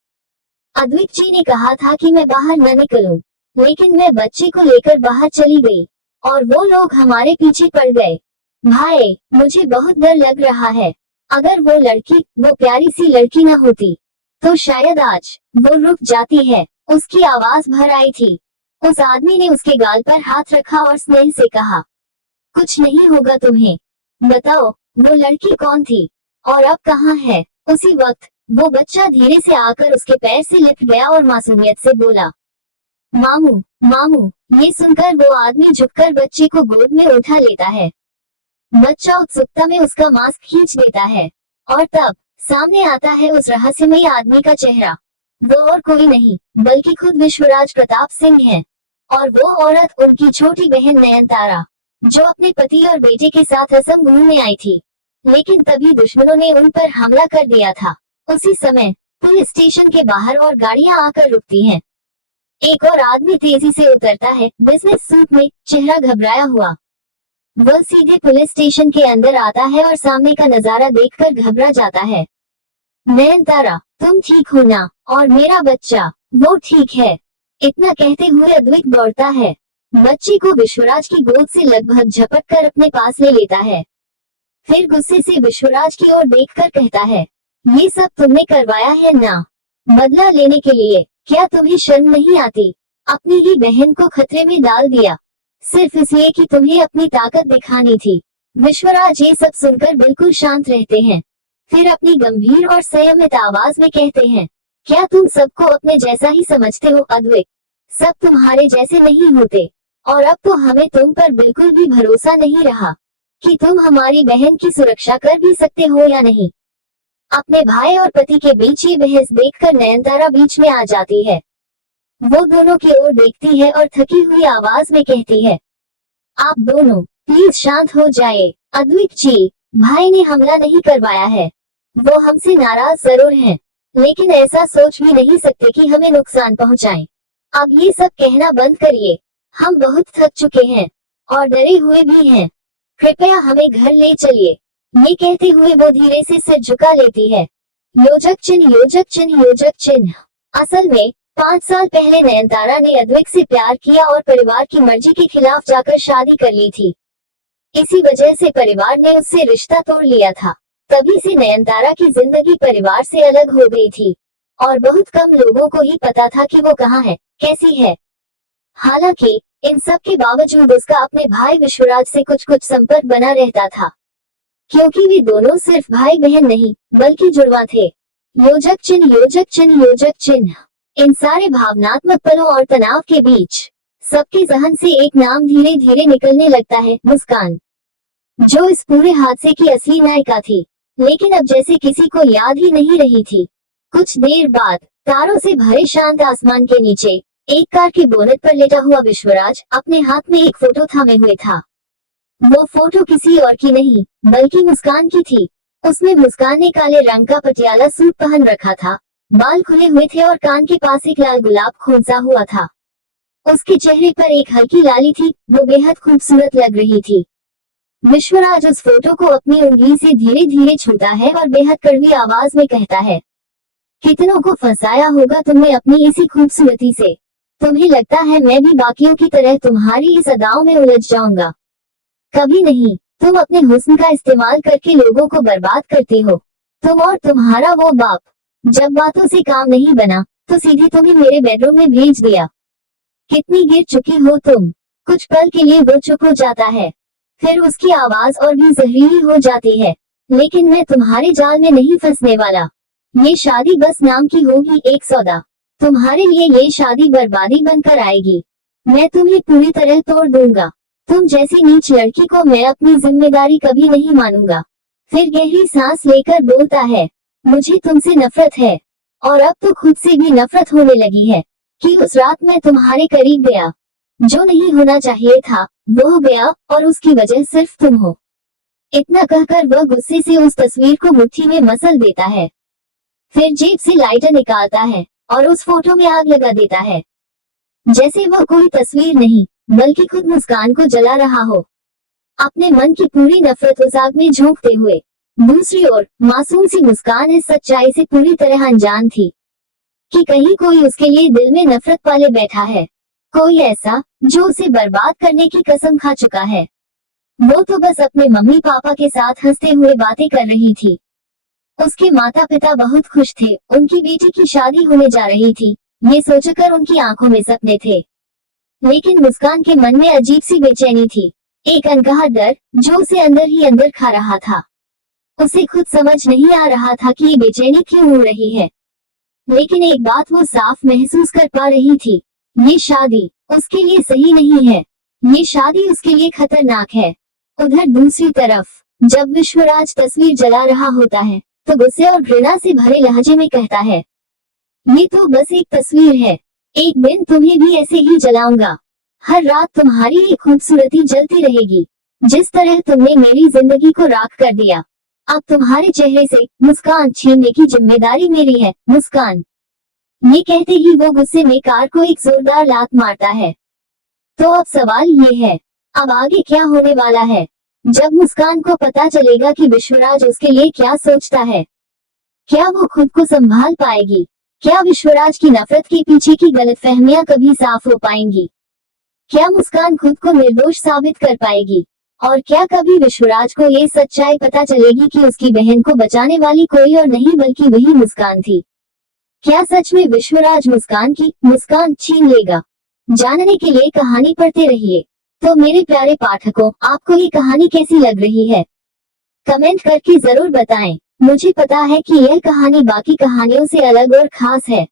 अद्विक जी ने कहा था कि मैं बाहर न निकलूं, लेकिन मैं बच्चे को लेकर बाहर चली गई और वो लोग हमारे पीछे पड़ गए। भाई मुझे बहुत डर लग रहा है। अगर वो लड़की, वो प्यारी सी लड़की न होती तो शायद आज वो रुक जाती है। उसकी आवाज भर आई थी। उस आदमी ने उसके गाल पर हाथ रखा और स्नेह से कहा, कुछ नहीं होगा तुम्हें। बताओ वो लड़की कौन थी और अब कहाँ है? उसी वक्त वो बच्चा धीरे से आकर उसके पैर से लिपट गया और मासूमियत से बोला, मामू मामू। ये सुनकर वो आदमी झुककर बच्चे को गोद में उठा लेता है। बच्चा उत्सुकता में उसका मास्क खींच देता है और तब सामने आता है उस रहस्यमयी आदमी का चेहरा। वो और कोई नहीं बल्कि खुद विश्वराज प्रताप सिंह है। और वो औरत उनकी छोटी बहन नयनतारा, जो अपने पति और बेटे के साथ असम घूमने आई थी। लेकिन तभी दुश्मनों ने उन पर हमला कर दिया था। उसी समय पुलिस स्टेशन के बाहर और गाड़ियां आकर रुकती हैं। एक और आदमी तेजी से उतरता है, बिजनेस सूट में, चेहरा घबराया हुआ। वह सीधे पुलिस स्टेशन के अंदर आता है और सामने का नजारा देखकर घबरा जाता है। नयनतारा तुम ठीक हो ना? और मेरा बच्चा? वो ठीक है। इतना कहते हुए अद्विक दौड़ता है, बच्चे को विश्वराज की गोद से लगभग झपट कर अपने पास ले लेता है। फिर गुस्से से विश्वराज की ओर देखकर कहता है, ये सब तुमने करवाया है ना? बदला लेने के लिए क्या तुम्हें शर्म नहीं आती? अपनी ही बहन को खतरे में डाल दिया सिर्फ इसलिए कि तुम्हें अपनी ताकत दिखानी थी। विश्वराज ये सब सुनकर बिल्कुल शांत रहते हैं, फिर अपनी गंभीर और संयमित आवाज में कहते हैं, क्या तुम सबको अपने जैसा ही समझते हो अद्वैत? सब तुम्हारे जैसे नहीं होते, और अब तो हमें तुम पर बिल्कुल भी भरोसा नहीं रहा कि तुम हमारी बहन की सुरक्षा कर भी सकते हो या नहीं। अपने भाई और पति के बीच ये बहस देखकर नयनतारा बीच में आ जाती है। वो दोनों की ओर देखती है और थकी हुई आवाज में कहती है, आप दोनों प्लीज शांत हो जाए। अद्वैत जी, भाई ने हमला नहीं करवाया है, वो हमसे नाराज जरूर हैं, लेकिन ऐसा सोच भी नहीं सकते कि हमें नुकसान पहुंचाएं। अब ये सब कहना बंद करिए, हम बहुत थक चुके हैं और डरे हुए भी हैं, कृपया हमें घर ले चलिए। ये कहते हुए वो धीरे से सिर झुका लेती है। योजक चिन्ह, योजक चिन्ह, योजक चिन्ह। असल में 5 साल पहले नयनतारा ने अद्वैत से प्यार किया और परिवार की मर्जी के खिलाफ जाकर शादी कर ली थी। इसी वजह से परिवार ने उससे रिश्ता तोड़ लिया था। तभी से नयनतारा की जिंदगी परिवार से अलग हो गई थी और बहुत कम लोगों को ही पता था कि वो कहाँ है, कैसी है। हालांकि इन सब के बावजूद उसका अपने भाई विश्वराज से कुछ कुछ संपर्क बना रहता था, क्योंकि वे दोनों सिर्फ भाई बहन नहीं बल्कि जुड़वा थे। योजक चिन्ह, योजक चिन्ह, योजक चिन्ह। इन सारे भावनात्मक पलों और तनाव के बीच सबके जहन से एक नाम धीरे धीरे निकलने लगता है, मुस्कान, जो इस पूरे हादसे की असली नायिका थी, लेकिन अब जैसे किसी को याद ही नहीं रही थी। कुछ देर बाद तारों से भरे शांत आसमान के नीचे एक कार के बोनट पर लेटा हुआ विश्वराज अपने हाथ में एक फोटो थामे हुए था। वो फोटो किसी और की नहीं बल्कि मुस्कान की थी। उसमें मुस्कान ने काले रंग का पटियाला सूट पहन रखा था, बाल खुले हुए थे और कान के पास एक लाल गुलाब खोंचा हुआ था। उसके चेहरे पर एक हल्की लाली थी, वो बेहद खूबसूरत लग रही थी। विश्वराज उस फोटो को अपनी उंगली से धीरे धीरे छूता है और बेहद कड़वी आवाज में कहता है, कितनों को फंसाया होगा तुमने अपनी इसी खूबसूरती से। तुम्हें लगता है मैं भी बाकियों की तरह तुम्हारी इस अदाओं में उलझ जाऊंगा? कभी नहीं। तुम अपने हुस्न का इस्तेमाल करके लोगों को बर्बाद करती हो। तुम और तुम्हारा वो बाप, जब बातों से काम नहीं बना तो सीधे तुम्हें मेरे बेडरूम में भेज दिया। कितनी गिर चुकी हो तुम। कुछ पल के लिए वो चुप हो जाता है, फिर उसकी आवाज और भी जहरीली हो जाती है, लेकिन मैं तुम्हारे जाल में नहीं फंसने वाला। ये शादी बस नाम की होगी, एक सौदा। तुम्हारे लिए ये शादी बर्बादी बनकर आएगी। मैं तुम्हें पूरी तरह तोड़ दूंगा। तुम जैसी नीच लड़की को मैं अपनी जिम्मेदारी कभी नहीं मानूंगा। फिर गहरी सांस लेकर बोलता है, मुझे तुमसे नफरत है, और अब तो खुद से भी नफरत होने लगी है कि उस रात मैं तुम्हारे करीब गया। जो नहीं होना चाहिए था वो हो गया, और उसकी वजह सिर्फ तुम हो। इतना कहकर वह गुस्से से उस तस्वीर को मुट्ठी में मसल देता है, फिर जेब से लाइटर निकालता है और उस फोटो में आग लगा देता है, जैसे वह कोई तस्वीर नहीं बल्कि खुद मुस्कान को जला रहा हो, अपने मन की पूरी नफरत उस आग में झोंकते हुए। दूसरी ओर मासूम सी मुस्कान इस सच्चाई से पूरी तरह अनजान थी कि कहीं कोई उसके लिए दिल में नफरत पाले बैठा है, कोई ऐसा जो उसे बर्बाद करने की कसम खा चुका है। वो तो बस अपने मम्मी पापा के साथ हंसते हुए बातें कर रही थी। उसके माता पिता बहुत खुश थे, उनकी बेटी की शादी होने जा रही थी, ये सोचकर उनकी आंखों में सपने थे। लेकिन मुस्कान के मन में अजीब सी बेचैनी थी, एक अनकहा डर जो उसे अंदर ही अंदर खा रहा था। उसे खुद समझ नहीं आ रहा था कि ये बेचैनी क्यों हो रही है, लेकिन एक बात वो साफ महसूस कर पा रही थी, ये शादी उसके लिए सही नहीं है। ये शादी उसके लिए खतरनाक है। उधर दूसरी तरफ जब विश्वराज तस्वीर जला रहा होता है तो गुस्से और घृणा से भरे लहजे में कहता है, ये तो बस एक तस्वीर है, एक दिन तुम्हें भी ऐसे ही जलाऊंगा। हर रात तुम्हारी ये खूबसूरती जलती रहेगी, जिस तरह तुमने मेरी जिंदगी को राख कर दिया। अब तुम्हारे चेहरे से मुस्कान छीनने की जिम्मेदारी मेरी है, मुस्कान। ये कहते ही वो गुस्से में कार को एक जोरदार लात मारता है। तो अब सवाल ये है, अब आगे क्या होने वाला है? जब मुस्कान को पता चलेगा कि विश्वराज उसके लिए क्या सोचता है, क्या वो खुद को संभाल पाएगी? क्या विश्वराज की नफरत के पीछे की गलतफहमियां कभी साफ हो पाएंगी? क्या मुस्कान खुद को निर्दोष साबित कर पाएगी? और क्या कभी विश्वराज को ये सच्चाई पता चलेगी कि उसकी बहन को बचाने वाली कोई और नहीं बल्कि वही मुस्कान थी? क्या सच में विश्वराज मुस्कान की मुस्कान छीन लेगा? जानने के लिए कहानी पढ़ते रहिए। तो मेरे प्यारे पाठकों, आपको ये कहानी कैसी लग रही है? कमेंट करके जरूर बताएं। मुझे पता है कि यह कहानी बाकी कहानियों से अलग और खास है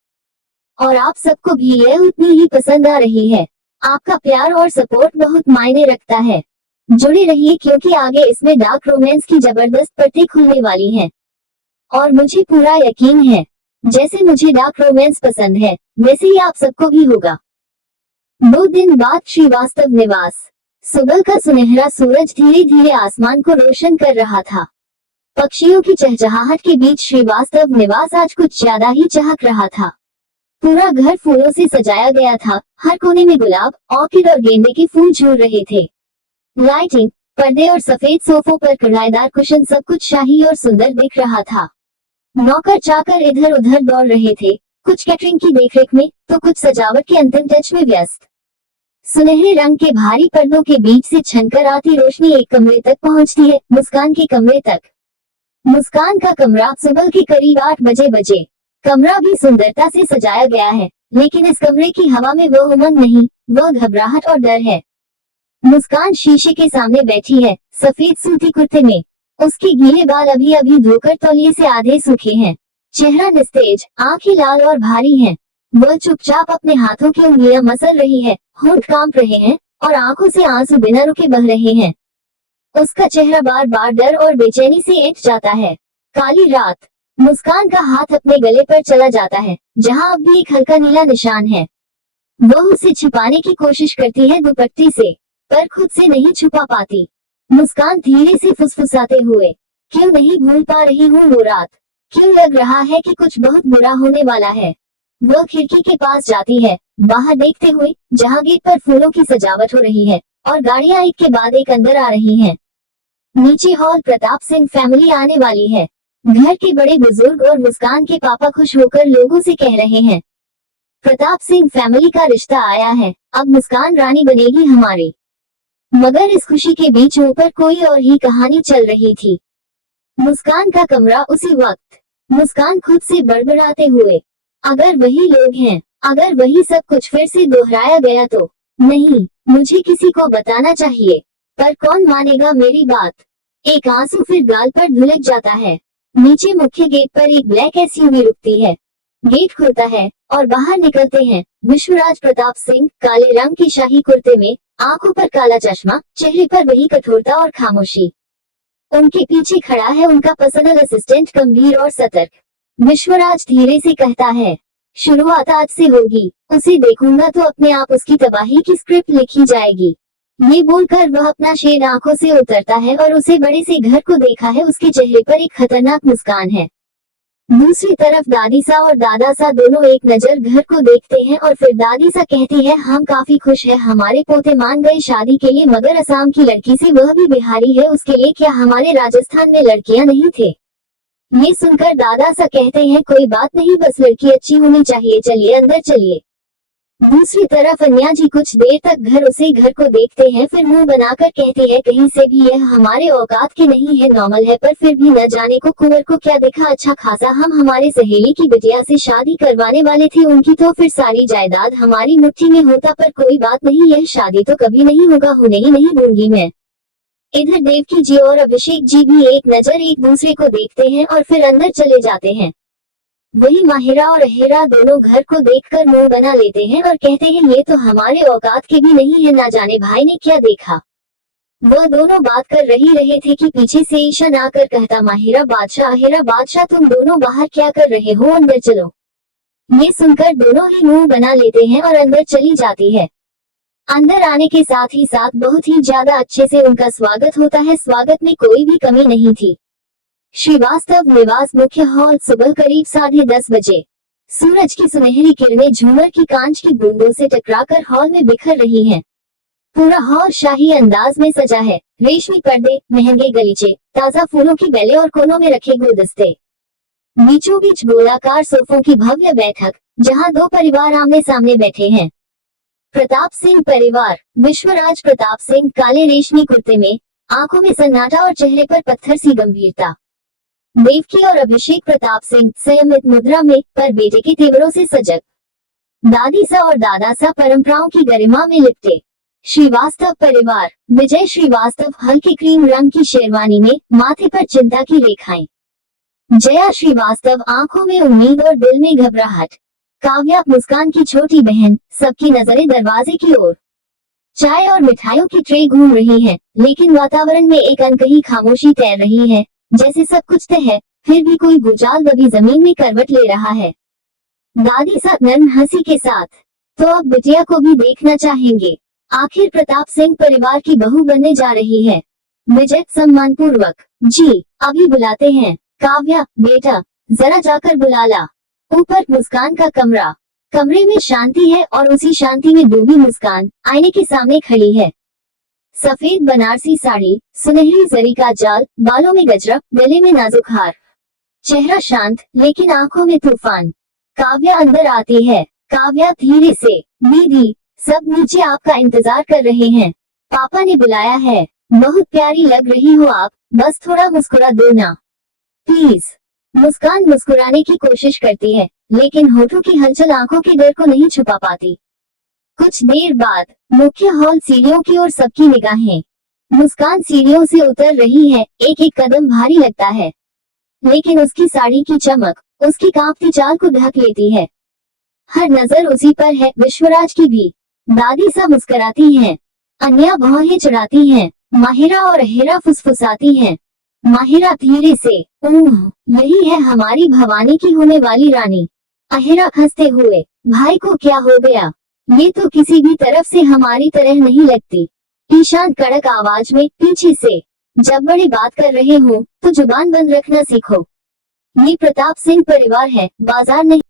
और आप सबको भी यह उतनी ही पसंद आ रही है। आपका प्यार और सपोर्ट बहुत मायने रखता है। जुड़े रहिए क्योंकि आगे इसमें डार्क रोमांस की जबरदस्त परतें खुलने वाली हैं। और मुझे पूरा यकीन है, जैसे मुझे डार्क रोमांस पसंद है, वैसे ही आप सबको भी होगा। 2 दिन बाद श्रीवास्तव निवास। सुबह का सुनहरा सूरज धीरे धीरे आसमान को रोशन कर रहा था। पक्षियों की चहचहाहट के बीच श्रीवास्तव निवास आज कुछ ज्यादा ही चहक रहा था। पूरा घर फूलों से सजाया गया था। हर कोने में गुलाब, ऑर्किड और गेंदे के फूल झूल रहे थे। लाइटिंग, पर्दे और सफेद सोफों पर कढ़ाईदार कुशन, सब कुछ शाही और सुंदर दिख रहा था। नौकर चाकर इधर उधर दौड़ रहे थे, कुछ कैटरिंग की देखरेख में तो कुछ सजावट के अंतिम टच में व्यस्त। सुनहरे रंग के भारी पर्दों के बीच से छनकर आती रोशनी एक कमरे तक पहुंचती है, मुस्कान के कमरे तक। मुस्कान का कमरा सुबह के करीब 8 बजे। कमरा भी सुंदरता से सजाया गया है, लेकिन इस कमरे की हवा में वो उमंग नहीं, वो घबराहट और डर है। मुस्कान शीशे के सामने बैठी है, सफेद सूती कुर्ते में। उसके गीले बाल अभी अभी धोकर तौलिए से आधे सूखे हैं। चेहरा निस्तेज, आंखें लाल और भारी हैं। वह चुपचाप अपने हाथों की उंगलियां मसल रही है, होंठ कांप रहे हैं और आंखों से आंसू बिना रुके बह रहे हैं। उसका चेहरा बार बार डर और बेचैनी से ऐंठ जाता है। काली रात। मुस्कान का हाथ अपने गले पर चला जाता है, जहां अब भी एक हल्का नीला निशान है। वह उसे छिपाने की कोशिश करती है दुपट्टी से, पर खुद से नहीं छुपा पाती। मुस्कान धीरे से फुसफुसाते हुए, क्यों नहीं भूल पा रही हूँ वो रात? क्यों लग रहा है कि कुछ बहुत बुरा होने वाला है? वह खिड़की के पास जाती है, बाहर देखते हुए, जहाँ गेट पर फूलों की सजावट हो रही है और गाड़ियां एक के बाद एक अंदर आ रही हैं। नीचे हॉल प्रताप सिंह फैमिली आने वाली है। घर के बड़े बुजुर्ग और मुस्कान के पापा खुश होकर लोगों से कह रहे हैं, प्रताप सिंह फैमिली का रिश्ता आया है, अब मुस्कान रानी बनेगी हमारी। मगर इस खुशी के बीच ऊपर कोई और ही कहानी चल रही थी। मुस्कान का कमरा उसी वक्त। मुस्कान खुद से बड़बड़ाते हुए, अगर वही लोग हैं, अगर वही सब कुछ फिर से दोहराया गया तो? नहीं, मुझे किसी को बताना चाहिए, पर कौन मानेगा मेरी बात? एक आंसू फिर गाल पर धुलक जाता है। नीचे मुख्य गेट पर एक ब्लैक एसयूवी रुकती है। गेट खुलता है और बाहर निकलते हैं विश्वराज प्रताप सिंह, काले रंग की शाही कुर्ते में, आंखों पर काला चश्मा, चेहरे पर वही कठोरता और खामोशी। उनके पीछे खड़ा है उनका पर्सनल असिस्टेंट, गंभीर और सतर्क। विश्वराज धीरे से कहता है, शुरुआत आज से होगी, उसे देखूंगा तो अपने आप उसकी तबाही की स्क्रिप्ट लिखी जाएगी। ये बोलकर वह अपना शेड आंखों से उतरता है और उसे बड़े से घर को देखा है, उसके चेहरे पर एक खतरनाक मुस्कान है। दूसरी तरफ दादी सा और दादा सा दोनों एक नजर घर को देखते हैं और फिर दादी सा कहती है, हम काफी खुश है, हमारे पोते मान गए शादी के लिए, मगर असम की लड़की से, वह भी बिहारी है, उसके लिए क्या हमारे राजस्थान में लड़कियां नहीं थे? ये सुनकर दादा सा कहते हैं, कोई बात नहीं, बस लड़की अच्छी होनी चाहिए, चलिए अंदर चलिए। दूसरी तरफ अन्या जी कुछ देर तक घर को देखते हैं, फिर मुंह बनाकर कहती है, कहीं से भी यह हमारे औकात के नहीं है, नॉर्मल है, पर फिर भी न जाने को कुंवर को क्या देखा, अच्छा खासा हम हमारे सहेली की बिटिया से शादी करवाने वाले थे, उनकी तो फिर सारी जायदाद हमारी मुट्ठी में होता, पर कोई बात नहीं, यह शादी तो कभी नहीं होगा, होने ही नहीं दूंगी मैं। इधर देवकी जी और अभिषेक जी भी एक नजर एक दूसरे को देखते हैं और फिर अंदर चले जाते हैं। वही माहिरा और अहिरा दोनों घर को देखकर मुंह बना लेते हैं और कहते हैं, ये तो हमारे औकात के भी नहीं है, ना जाने भाई ने क्या देखा। वह दोनों बात कर रहे थे कि पीछे से ईशान आकर कहता, माहिरा बादशाह, अहिरा बादशाह, तुम दोनों बाहर क्या कर रहे हो, अंदर चलो। ये सुनकर दोनों ही मुंह बना लेते हैं और अंदर चली जाती है। अंदर आने के साथ ही साथ बहुत ही ज्यादा अच्छे से उनका स्वागत होता है, स्वागत में कोई भी कमी नहीं थी। श्रीवास्तव निवास मुख्य हॉल। सुबह करीब 10:30 बजे। सूरज की सुनहरी किरणें झूमर की कांच की बूंदों से टकराकर हॉल में बिखर रही हैं। पूरा हॉल शाही अंदाज में सजा है, रेशमी पर्दे, महंगे गलीचे, ताजा फूलों की बेलें और कोनों में रखे गुलदस्ते। बीचों बीच गोलाकार सोफों की भव्य बैठक, जहां 2 परिवार आमने सामने बैठे हैं। प्रताप सिंह परिवार। विश्वराज प्रताप सिंह काले रेशमी कुर्ते में, आंखों में सन्नाटा और चेहरे पर पत्थर सी गंभीरता। देवकी और अभिषेक प्रताप सिंह संयमित मुद्रा में पर बेटे के तेवरों से सजग। दादी सा और दादा सा परंपराओं की गरिमा में लिपटे। श्रीवास्तव परिवार। विजय श्रीवास्तव हल्के क्रीम रंग की शेरवानी में, माथे पर चिंता की रेखाएं। जया श्रीवास्तव आंखों में उम्मीद और दिल में घबराहट। काव्या मुस्कान की छोटी बहन, सबकी नजरें दरवाजे की ओर। चाय और मिठाइयों की ट्रे घूम रही है, लेकिन वातावरण में एक अनकही खामोशी तैर रही है, जैसे सब कुछ तय है, फिर भी कोई भूचाल दबी जमीन में करवट ले रहा है। दादी साथ नर्म हंसी के साथ, तो अब बिटिया को भी देखना चाहेंगे। आखिर प्रताप सिंह परिवार की बहू बनने जा रही है। विजय सम्मान पूर्वक, जी अभी बुलाते हैं। काव्या, बेटा जरा जाकर बुला ला। ऊपर मुस्कान का कमरा। कमरे में शांति है और उसी शांति में डूबी मुस्कान आईने के सामने खड़ी है। सफेद बनारसी साड़ी, सुनहरी जरी का जाल, बालों में गजरा, गले में नाजुक हार। चेहरा शांत लेकिन आंखों में तूफान। काव्या अंदर आती है। काव्या धीरे से, दीदी सब नीचे आपका इंतजार कर रहे हैं। पापा ने बुलाया है। बहुत प्यारी लग रही हो आप, बस थोड़ा मुस्कुरा दो ना प्लीज। मुस्कान मुस्कुराने की कोशिश करती है, लेकिन होठों की हलचल आंखों के डर को नहीं छुपा पाती। कुछ देर बाद मुख्य हॉल सीढ़ियों की ओर सबकी निगाहें। मुस्कान सीढ़ियों से उतर रही है, एक एक कदम भारी लगता है, लेकिन उसकी साड़ी की चमक उसकी कांपती चाल को ढक लेती है। हर नजर उसी पर है, विश्वराज की भी। दादी सा मुस्कुराती हैं, अन्या भौहें चढ़ाती हैं, माहिरा और अहिरा फुसफुसाती हैं। माहिरा धीरे से, यही है हमारी भवानी की होने वाली रानी। अहिरा हंसते हुए, भाई को क्या हो गया, ये तो किसी भी तरफ से हमारी तरह नहीं लगती। ईशान कड़क आवाज में पीछे से, जब बड़े बात कर रहे हो तो जुबान बंद रखना सीखो। ये प्रताप सिंह परिवार है, बाजार नहीं।